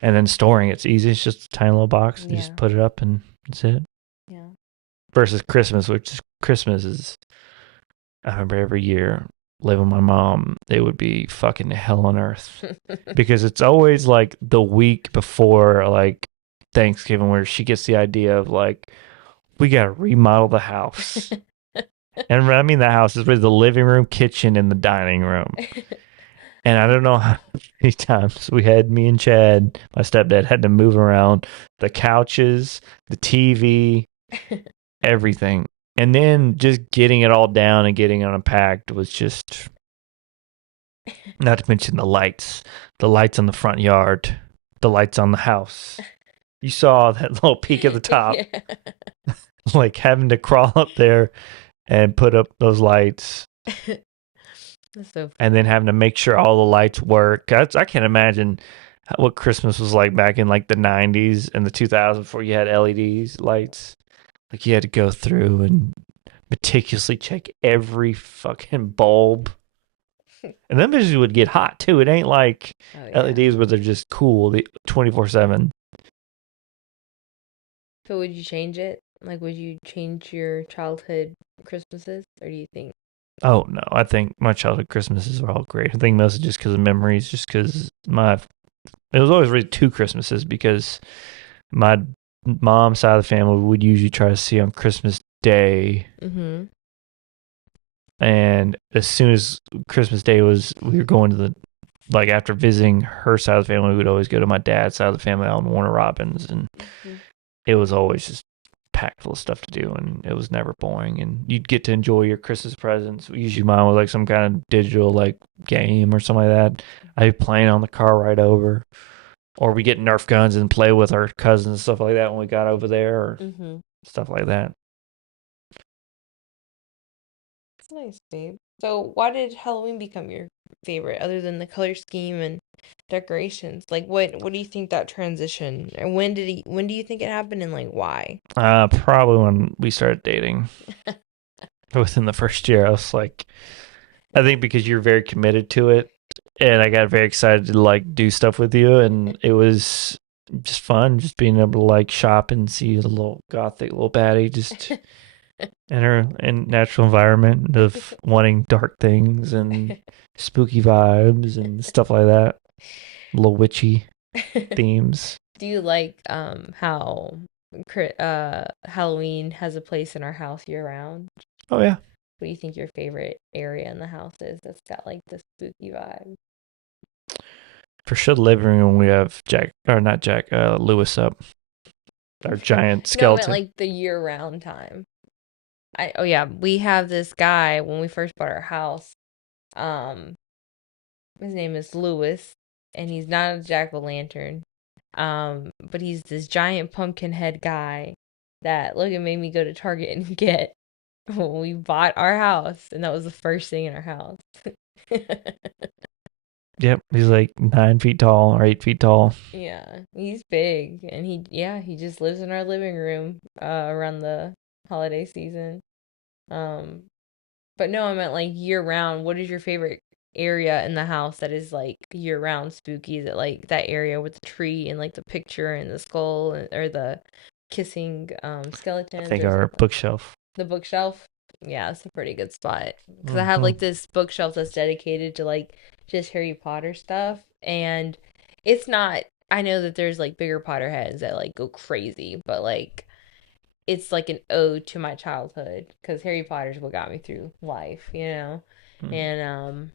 And then storing it's easy. It's just a tiny little box. You just Yeah. put it up and that's it. Yeah. Versus Christmas, which is Christmas is I remember every year living with my mom, it would be fucking hell on earth. Because it's always like the week before like Thanksgiving where she gets the idea of like we gotta remodel the house. And I mean the house is really the living room, kitchen, and the dining room. And I don't know how many times we had me and Chad, my stepdad, had to move around the couches, the TV, everything. And then just getting it all down and getting it unpacked was just, not to mention the lights on the front yard, the lights on the house. You saw that little peak at the top, Yeah. like having to crawl up there and put up those lights That's so and then funny. having to make sure all the lights work. I can't imagine what Christmas was like back in like the 90s and the 2000s before you had LEDs lights. Like you had to go through and meticulously check every fucking bulb. And them bitches would get hot too. It ain't like Oh yeah. LEDs where they're just cool the 24/7. So would you change it? Like, would you change your childhood Christmases, or do you think? Oh no, I think my childhood Christmases are all great. I think mostly just because of memories, just because my it was always really two Christmases because my mom's side of the family would usually try to see on Christmas Day, Mm-hmm. and as soon as Christmas Day was, we were going to the like after visiting her side of the family, we would always go to my dad's side of the family out in Warner Robins, and Mm-hmm. it was always just packed full of stuff to do, and it was never boring. And you'd get to enjoy your Christmas presents. Usually, mine was like some kind of digital like game or something like that. I'd be playing on the car ride over, or we get Nerf guns and play with our cousins and stuff like that when we got over there, or Mm-hmm. stuff like that. It's nice, babe. So why did Halloween become your favorite, other than the color scheme and decorations? Like, what do you think that transition, and when do you think it happened, and like why? Probably when we started dating. Within the first year, I was like, I think because you're very committed to it, and I got very excited to like do stuff with you, and it was just fun, just being able to like shop and see the little gothic little baddie just in her in natural environment of wanting dark things and spooky vibes and stuff like that, little witchy themes. Do you like how Halloween has a place in our house year round? Oh yeah, What do you think your favorite area in the house is that's got like the spooky vibe? for sure. The living room we have Jack or not Jack, Lewis up, our giant No, I meant skeleton. like the year round time. Oh yeah, we have this guy when we first bought our house. Um, his name is Lewis, and he's not a jack o' lantern. But he's this giant pumpkin head guy that Logan made me go to Target and get when we bought our house, and that was the first thing in our house. Yep, he's like 9 feet tall or 8 feet tall. Yeah, he's big, and he just lives in our living room around the holiday season. Um, but no, I meant like year round. What is your favorite area in the house that is like year round spooky? Is it like that area with the tree and like the picture and the skull or the kissing I skeletons, think or is it our bookshelf. the bookshelf? Yeah, it's a pretty good spot because I have Mm-hmm. like this bookshelf that's dedicated to like just Harry Potter stuff, and it's not. I know that there's like bigger Potterheads that like go crazy, but like it's like an ode to my childhood because Harry Potter's what got me through life, you know? And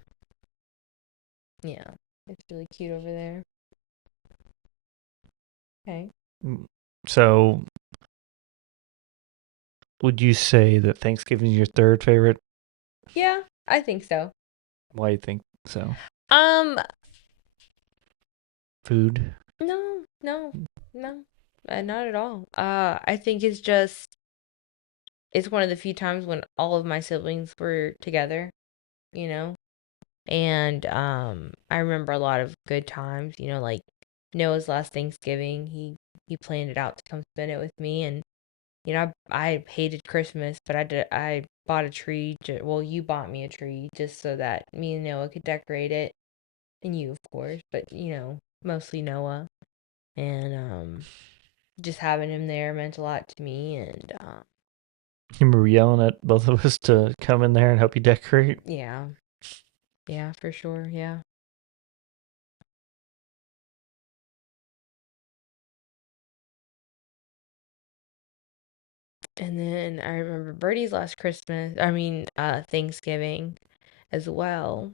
yeah, it's really cute over there. Okay. Mm. So, would you say that Thanksgiving is your third favorite? Yeah, I think so. Why do you think so? Um, Food. no, no, no, not at all. I think it's one of the few times when all of my siblings were together, you know? And I remember a lot of good times, like Noah's last Thanksgiving. He he planned it out to come spend it with me. And I hated Christmas, but I bought a tree. Well, you bought me a tree just so that me and Noah could decorate it, and you, of course, but mostly Noah. And just having him there meant a lot to me. And You remember yelling at both of us to come in there and help you decorate? yeah, yeah, for sure, yeah. And then I remember Birdie's last Christmas. I mean, Thanksgiving as well.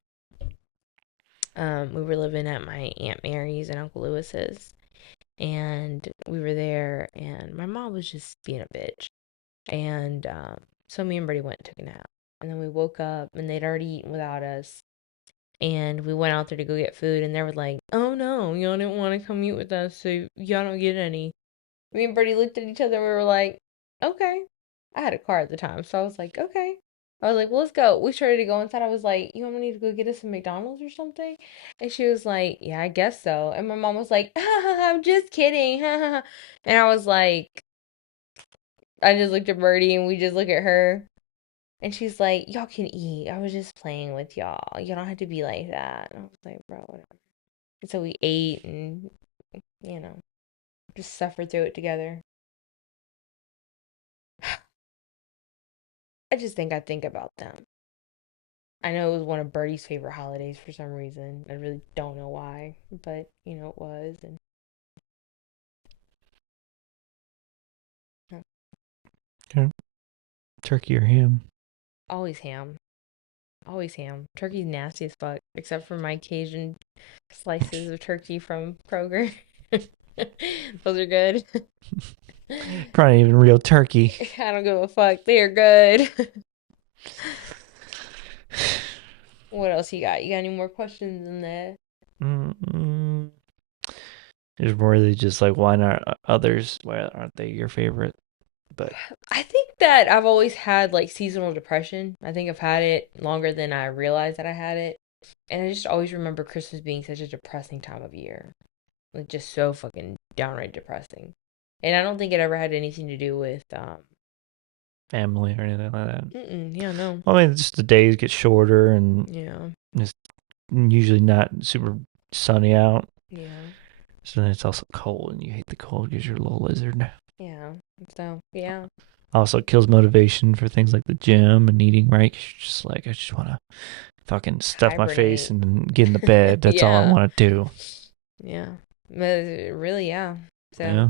We were living at my Aunt Mary's and Uncle Lewis's, and we were there, and my mom was just being a bitch. And so me and Birdie went and took a nap, and then we woke up, and they'd already eaten without us. And we went out there to go get food, and they were like, "Oh no, y'all didn't want to come eat with us, so y'all don't get any." Me and Birdie looked at each other and we were like, "Okay." I had a car at the time, so I was like, "Okay." I was like, "Well, let's go." We started to go inside. I was like, "You want me to go get us some McDonald's or something?" And she was like, "Yeah, I guess so." And my mom was like, "Ha, ha, ha, I'm just kidding." Ha, ha, ha. And I was like, I just looked at Birdie and we just look at her. And she's like, "Y'all can eat. I was just playing with y'all. You don't have to be like that." And I was like, "Bro, whatever." And so we ate and, you know, just suffered through it together. I just think about them. I know it was one of Birdie's favorite holidays for some reason. I really don't know why, but it was. And uh, Okay. Turkey or ham? always ham. Always ham. Turkey's nasty as fuck, except for my Cajun slices of turkey from Kroger. Those are good. Probably even real turkey. I don't give a fuck. They are good. What else you got? You got any more questions in there? Mm-mm. It's really just like, why not others? Why aren't they your favorite? But I think that I've always had like seasonal depression. I think I've had it longer than I realized that I had it. And I just always remember Christmas being such a depressing time of year. Like just so fucking downright depressing. And I don't think it ever had anything to do with family or anything like that. yeah, no. Well, I mean, just the days get shorter and Yeah. it's usually not super sunny out. Yeah. So then it's also cold and you hate the cold because you're a little lizard. Yeah. So, yeah. Also kills motivation for things like the gym and eating right. 'Cause you're just like, I just want to fucking stuff my face Hibernate. and get in the bed. That's all I Yeah. want to do. Yeah. But really, yeah. So, Yeah.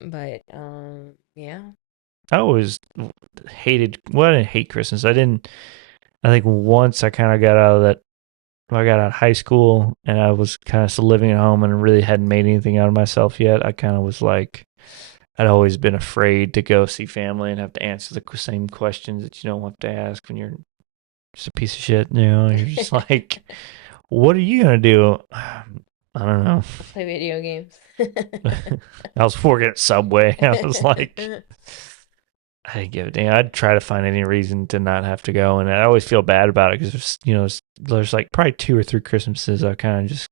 but yeah. I always hated, well, I didn't hate Christmas. I think once I kind of got out of that, when I got out of high school and I was kind of still living at home and really hadn't made anything out of myself yet, I kind of was like, I'd always been afraid to go see family and have to answer the same questions that you don't want to ask when you're just a piece of shit. You're just like, what are you gonna do? I don't know. Play video games. I was working at Subway. I was like, I didn't give a damn. I'd try to find any reason to not have to go, and I always feel bad about it because there's like probably 2 or 3 Christmases I kind of just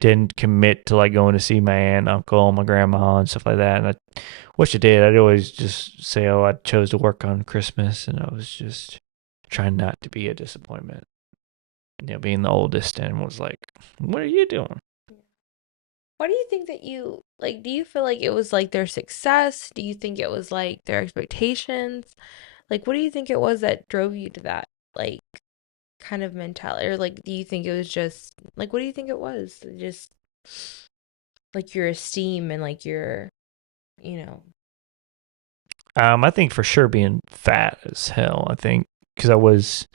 didn't commit to like going to see my aunt, uncle, my grandma, and stuff like that. And I wish I did. I'd always just say, "Oh, I chose to work on Christmas," and I was just trying not to be a disappointment. Being the oldest and was like, "What are you doing?" What do you think that you like? Do you feel like it was like their success? Do you think it was like their expectations? Like, what do you think it was that drove you to that, like, kind of mentality? Or, like, do you think it was just, like, what do you think it was? Just, like, your esteem and, like, your, you know, I think for sure being fat as hell. I think because I was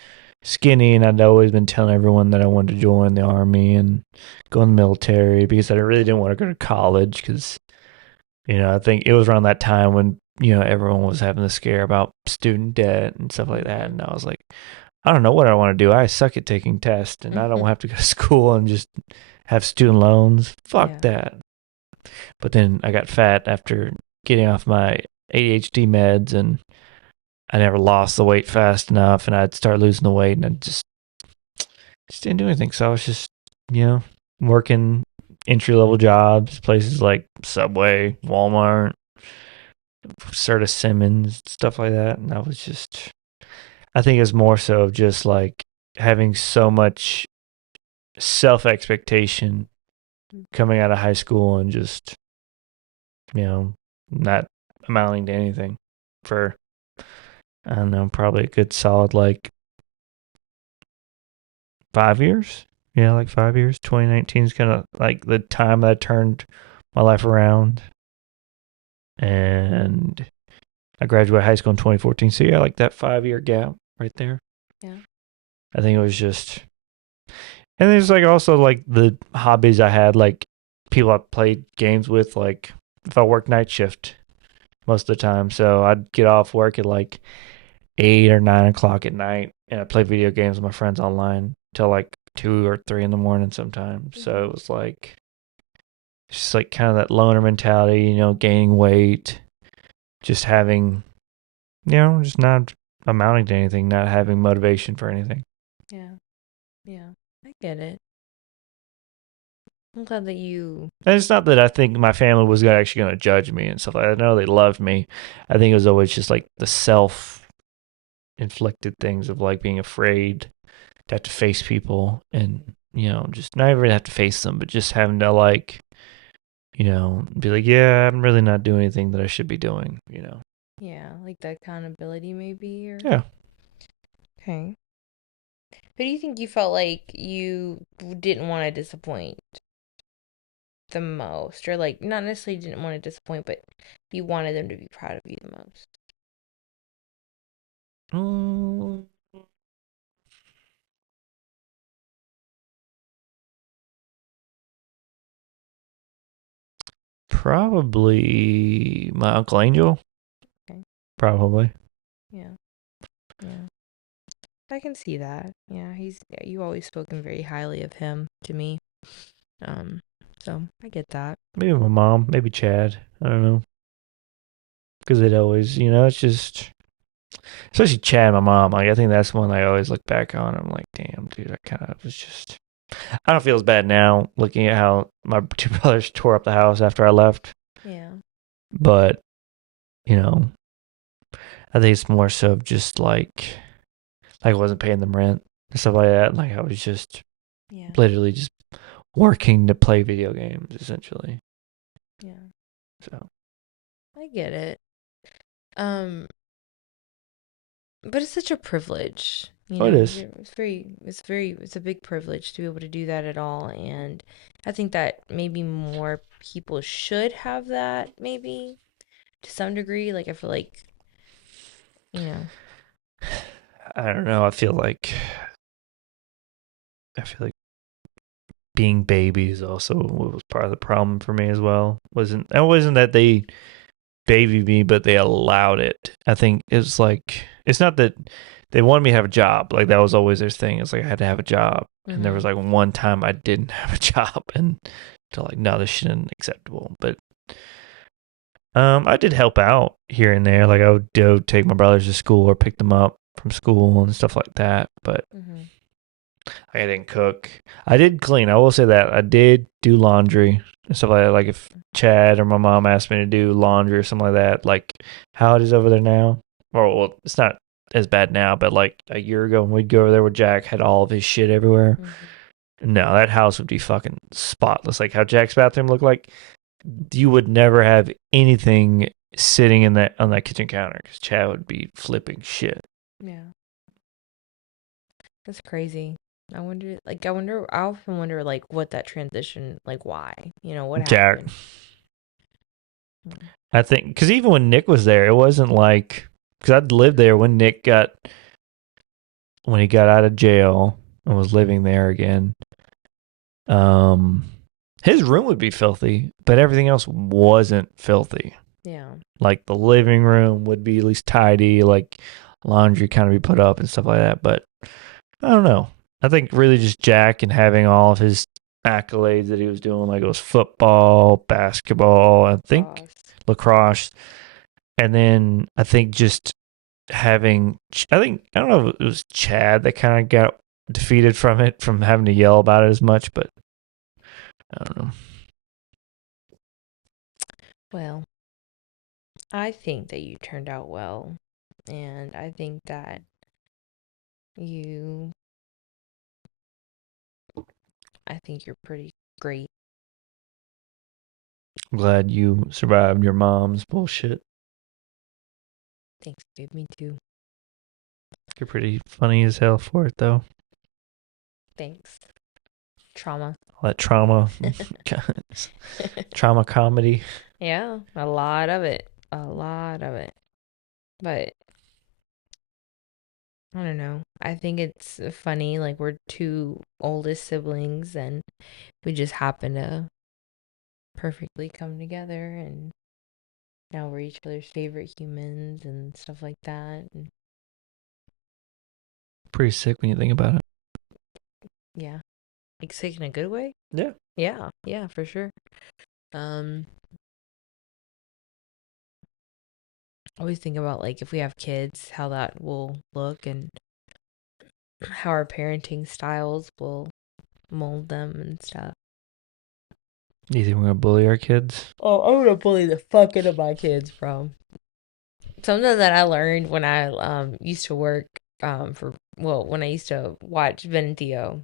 skinny and I'd always been telling everyone that I wanted to join the army and go in the military because I really didn't want to go to college because I think it was around that time when everyone was having the scare about student debt and stuff like that, and I was like, I don't know what I want to do. I suck at taking tests and I don't mm-hmm. have to go to school and just have student loans. Fuck Yeah. that. But then I got fat after getting off my ADHD meds and I never lost the weight fast enough and I'd start losing the weight and I just didn't do anything. So I was just, working entry level jobs, places like Subway, Walmart, Serta Simmons, stuff like that. And that was just, I think it's more so of just like having so much self expectation coming out of high school and just, you know, not amounting to anything for, I don't know, probably a good solid like 5 years. Yeah, like 5 years. 2019 is kind of like the time that I turned my life around. And I graduated high school in 2014. So yeah, like that 5 year gap right there. Yeah. I think it was just, and there's like also like the hobbies I had, like people I played games with, like if I worked night shift most of the time. So I'd get off work at like 8 or 9 o'clock at night and I'd play video games with my friends online till like 2 or 3 in the morning sometimes. So Mm-hmm. it was like, it's just like kind of that loner mentality, you know, gaining weight, just having, you know, just not amounting to anything, not having motivation for anything. Yeah. Yeah. I get it. I'm glad that you. And it's not that I think my family was actually going to judge me and stuff like that. I know they loved me. I think it was always just like the self inflicted things of like being afraid to have to face people and, you know, just not even have to face them, but just having to like, you know, be like, yeah, I'm really not doing anything that I should be doing, you know. Yeah, like the accountability maybe or. Yeah. Okay. But do you think you felt like you didn't want to disappoint the most? Or like not necessarily didn't want to disappoint, but you wanted them to be proud of you the most? Mm, probably my Uncle Angel. Okay. Probably. Yeah. Yeah. I can see that. Yeah, you always spoken very highly of him to me. Um, so I get that. Maybe my mom. Maybe Chad. I don't know. Because it always, you know, it's just, especially Chad, my mom. Like, I think that's one I always look back on. I'm like, damn, dude, I kind of was just. I don't feel as bad now looking at how my two brothers tore up the house after I left. Yeah. But, you know, I think it's more so just like I wasn't paying them rent and stuff like that. Like I was just Yeah. literally just working to play video games essentially. Yeah. So, I get it. Um, but it's such a privilege, you oh, it know. is. It's a big privilege to be able to do that at all, and I think that maybe more people should have that, maybe to some degree. Like I feel like, you know, I don't know. I feel like being babies also was part of the problem for me as well. Wasn't that they baby me, but they allowed it. I think it's like it's not that they wanted me to have a job. Like that was always their thing. It's like I had to have a job, and there mm-hmm, was like one time I didn't have a job, and they're like, no, this shouldn't acceptable. But I did help out here and there. Like I would go take my brothers to school or pick them up from school and stuff like that. But mm-hmm, I didn't cook. I did clean. I will say that I did do laundry and stuff like that. Like if Chad or my mom asked me to do laundry or something like that, like how it is over there now. Well, it's not as bad now, but like a year ago when we'd go over there where Jack had all of his shit everywhere. mm-hmm. No, that house would be fucking spotless. Like how Jack's bathroom looked like. You would never have anything sitting in that on that kitchen counter because Chad would be flipping shit. Yeah, that's crazy. I often wonder, like, what that transition, like, why, what Jack, happened. Mm. I think, because even when Nick was there, it wasn't like because I'd lived there when when he got out of jail and was living there again. Um, his room would be filthy, but everything else wasn't filthy. Yeah, Like the living room would be at least tidy, like laundry kind of be put up and stuff like that. But I don't know. I think really just Jack and having all of his accolades that he was doing, like it was football, basketball, I think cross. lacrosse, and then I think just having, I don't know if it was Chad that kind of got defeated from it, from having to yell about it as much, but I don't know. Well, I think that you turned out well, and I think that you, I think you're pretty great. I'm glad you survived your mom's bullshit. Thanks, babe. Me too. You're pretty funny as hell for it, though. Thanks. Trauma. All that trauma, trauma comedy. Yeah, a lot of it. A lot of it. But I don't know. I think it's funny. Like, we're two oldest siblings, and we just happen to perfectly come together, and now we're each other's favorite humans and stuff like that. And Pretty sick when you think about it. yeah, like sick in a good way. Yeah. Yeah, yeah, for sure. Um, I always think about like if we have kids, how that will look and how our parenting styles will mold them and stuff. Do you think we're gonna bully our kids? Oh, I'm gonna bully the fuck out of my kids, bro. Something that I learned when I used to work for well when I used to watch Ben and Theo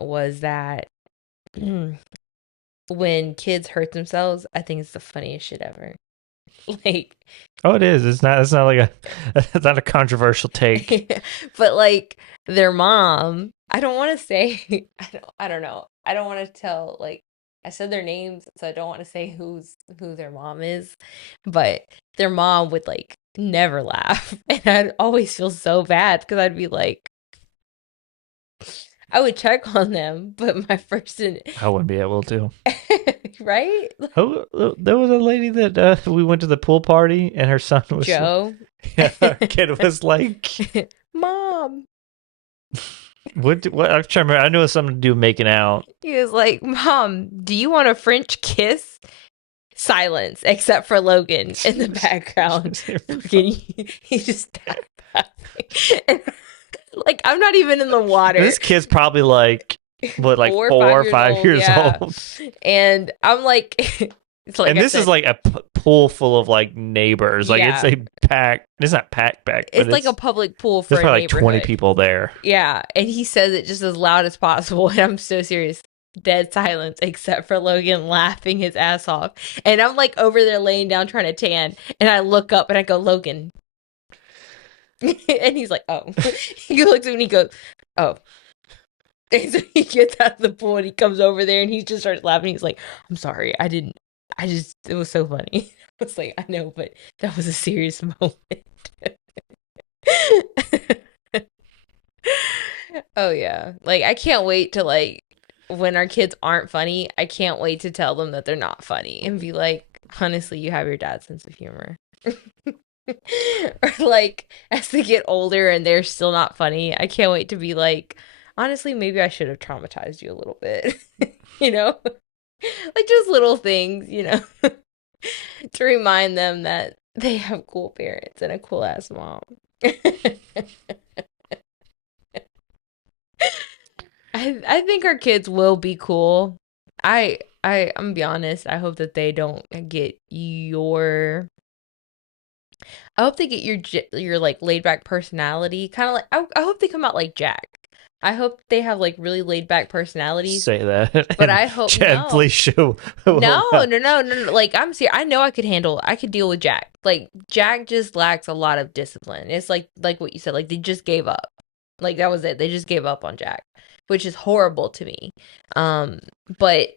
was that when kids hurt themselves, I think it's the funniest shit ever. Like, Oh, it is. It's not. It's not like a. It's not a controversial take. but like their mom, I don't want to say I don't know. I don't want to tell like I said their names, so I don't want to say who their mom is, but their mom would like never laugh, and I'd always feel so bad because I'd be like, I would check on them, but my first I wouldn't be able to. right? Oh, there was a lady that we went to the pool party, and her son was. Joe, Yeah, her kid was like, Mom. "What? What?" I'm trying to remember. I knew it was something to do with making out. He was like, Mom, do you want a French kiss? Silence, except for Logan in the background. Logan, he just started laughing. And, like, I'm not even in the water. This kid's probably like what, like 4 or 5 years yeah. old. And I'm like, it's like and I this said, is like a pool full of like neighbors. Like it's yeah, a pack. It's not packed, but it's like a public pool for there's a probably like 20 neighborhood. people there. Yeah, and he says it just as loud as possible, and I'm so serious. Dead silence, except for Logan laughing his ass off. And I'm like over there laying down trying to tan, and I look up and I go, Logan. And he's like, oh. He looks at me and he goes, oh. And so he gets out of the pool and he comes over there and he just starts laughing. He's like, I'm sorry, it was so funny. I was like, I know, but that was a serious moment. Oh yeah. Like I can't wait to like when our kids aren't funny, I can't wait to tell them that they're not funny and be like, honestly, you have your dad's sense of humor. Or like as they get older and they're still not funny, I can't wait to be like, honestly, maybe I should have traumatized you a little bit. You know? Like just little things, to remind them that they have cool parents and a cool ass mom. I think our kids will be cool. I'm gonna be honest. I hope that they don't get your. I hope they get your like laid back personality. Kind of like I hope they come out like Jack. I hope they have like really laid back personalities. Say that, But and I hope Chad, no. please show. No. Like I'm serious. I know I could deal with Jack. Like Jack just lacks a lot of discipline. It's like what you said. Like they just gave up. Like that was it. They just gave up on Jack, which is horrible to me. But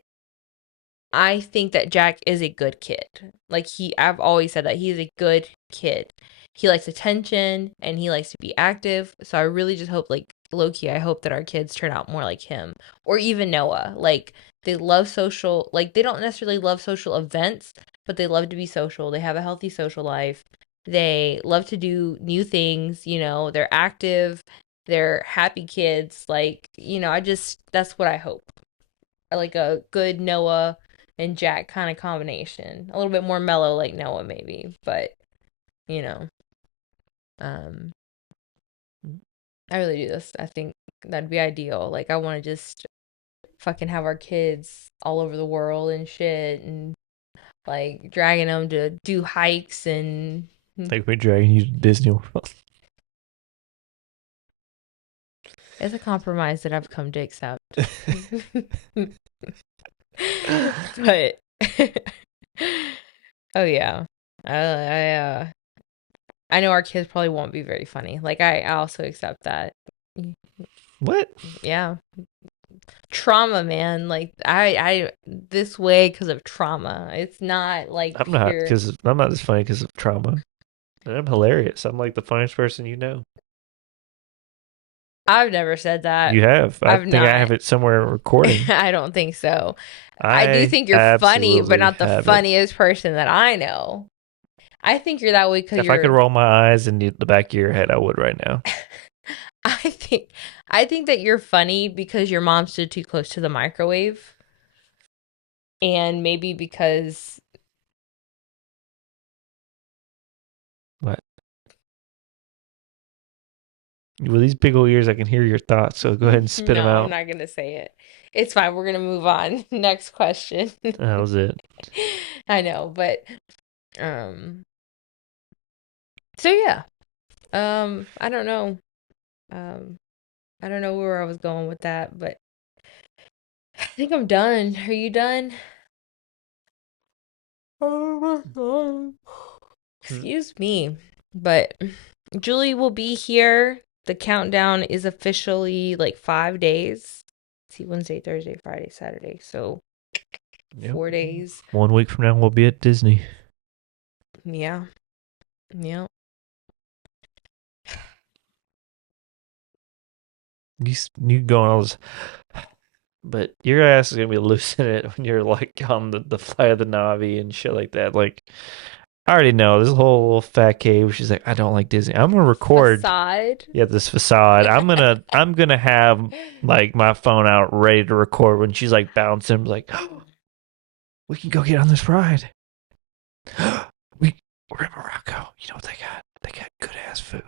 I think that Jack is a good kid. Like I've always said that he's a good kid. He likes attention and he likes to be active. So I really just hope, like low key, I hope that our kids turn out more like him or even Noah. Like they love social, like they don't necessarily love social events, but they love to be social. They have a healthy social life. They love to do new things. They're active. They're happy kids. Like, that's what I hope. Like a good Noah and Jack kind of combination. A little bit more mellow like Noah maybe, but you know, um I really do this. I think that'd be ideal. Like I want to just fucking have our kids all over the world and shit and like dragging them to do hikes and Like we're dragging you to Disney World. it's a compromise that I've come to accept. But oh yeah. I know our kids probably won't be very funny. Like I also accept that. What? Yeah. Trauma, man. Like I this way because of trauma. It's not like pure. I'm not as funny because of trauma. And I'm hilarious. I'm like the funniest person you know. I've never said that. You have. I I've think I not. have it somewhere recording. I don't think so. I do I think you're funny, but absolutely not the have it. funniest person that I know. I think you're that way because If I could you're. roll my eyes in the back of your head, I would right now. I think I think that you're funny because your mom stood too close to the microwave, and maybe because What? With these big old ears, I can hear your thoughts. So go ahead and spit them no, I'm out. not gonna say it. It's fine. We're gonna move on. Next question. That was it. I know, but um. So yeah. I don't know. Um, I don't know where I was going with that, but I think I'm done. Are you done? Oh my god. Excuse me. But Julie will be here. The countdown is officially like 5 days. Let's see, Wednesday, Thursday, Friday, Saturday. So Yep. 4 days. 1 week from now, we'll be at Disney. Yeah. Yeah. You go on all this, but your ass is gonna be losing it when you're like on the flight of the Navi and shit like that. Like I already know this whole little fat cave. She's like, I don't like Disney. I'm gonna record. Facade. Yeah, this facade. I'm gonna have like my phone out ready to record when she's like bouncing. Like, oh, we can go get on this ride. We're in Morocco. You know what they got? They got good ass food.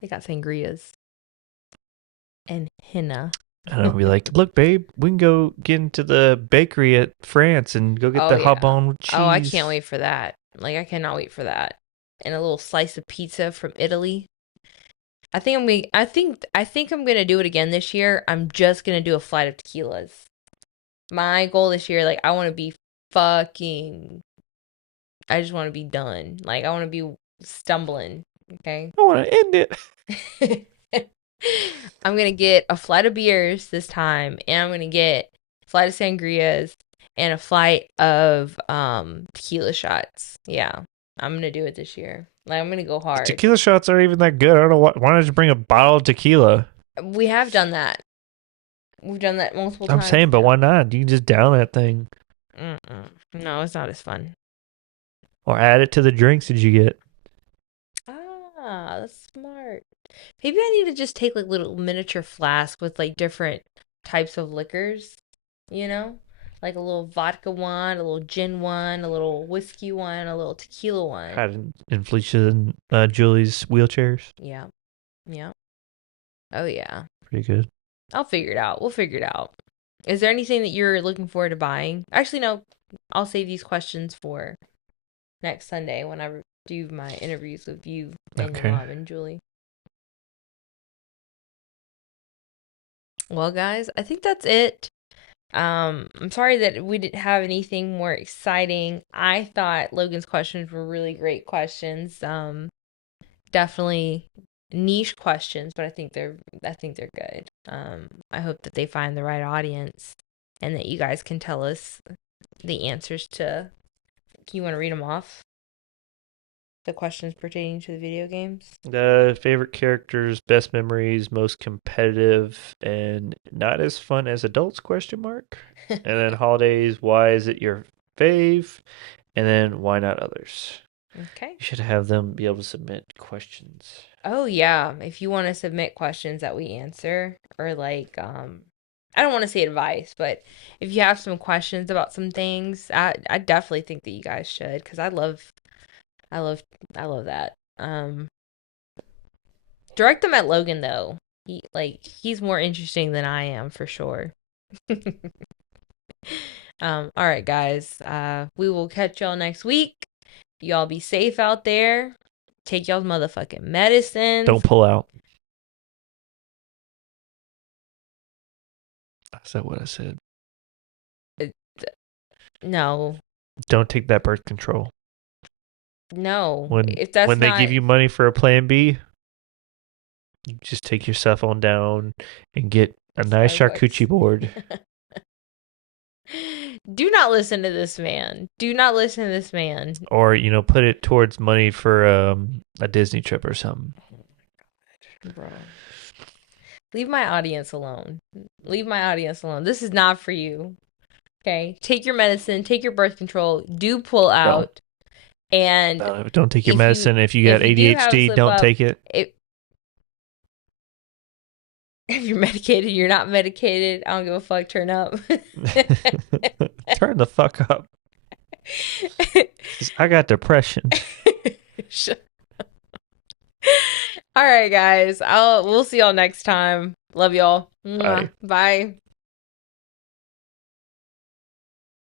They got sangrias and henna. And I'll be like, look, babe, we can go get into the bakery at France and go get Oh the yeah. jabon with Oh, I can't cheese. wait for that. Like I cannot wait for that. And a little slice of pizza from Italy. I think I'm gonna do it again this year. I'm just gonna do a flight of tequilas. My goal this year, like I want to be fucking. I just want to be done. Like I want to be stumbling. Okay. I want to end I'm gonna get a flight of beers this time, and I'm gonna get a flight of sangrias and a flight of tequila shots. Yeah, I'm gonna do it this year. Like I'm gonna go it. hard. Tequila shots aren't even that good. I don't know why don't you bring a bottle of tequila? We have done that. We've done that multiple I'm times saying, but now. why not? You can just down that thing Mm-mm. No, it's not as fun. or add it to the drinks that you get. Ah, that's smart. Maybe I need to just take like little miniature flask with like different types of liquors, you know? Like a little vodka one, a little gin one, a little whiskey one, a little tequila one. Hide in Felicia Julie's wheelchairs. Yeah. Yeah. Oh yeah. Pretty good. I'll figure it out. We'll figure it out. Is there anything that you're looking forward to buying? Actually, no. I'll save these questions for next Sunday when I do my interviews with you and your Okay. mom and Julie. Well, guys, I think that's it. I'm sorry that we didn't have anything more exciting. I thought Logan's questions were really great questions. Definitely niche questions, but I think they're good. I hope that they find the right audience and that you guys can tell us the answers to. You want to read them off? The questions pertaining to the video games? Favorite characters, best memories, most competitive, and not as fun as adults? Question mark. And then holidays. Why is it your fave? And then why not others? Okay. You should have them be able to submit questions. Oh yeah, if you want to submit questions that we answer or like I don't want to say advice, but if you have some questions about some things, I definitely think that you guys should cuz I love I love that. Direct them at Logan though. He's more interesting than I am for sure. All right, guys. We will catch y'all next week. Y'all be safe out there. Take y'all's motherfucking Don't medicines. pull out. Is that what I said? Uh, No, Don't take that birth control. no. When If that's when they not, give you money for a plan B, you just take your cell phone down and get a nice Starbucks. charcuterie board, Do not listen to this man. Do not listen to this man. or put it towards money for a Disney trip or something. Bro. Leave my audience alone. Leave my audience alone. This is not for you. Okay? Take your medicine, take your birth control, do pull Don't. out. And Don't take your if you medicine. If you got if you do have a ADHD, slip don't up, take it. if you're medicated, you're not medicated, I don't give a fuck, turn up. Turn the fuck up. 'Cause I got depression. All right, guys. We'll see y'all next time. Love y'all. Bye. Bye.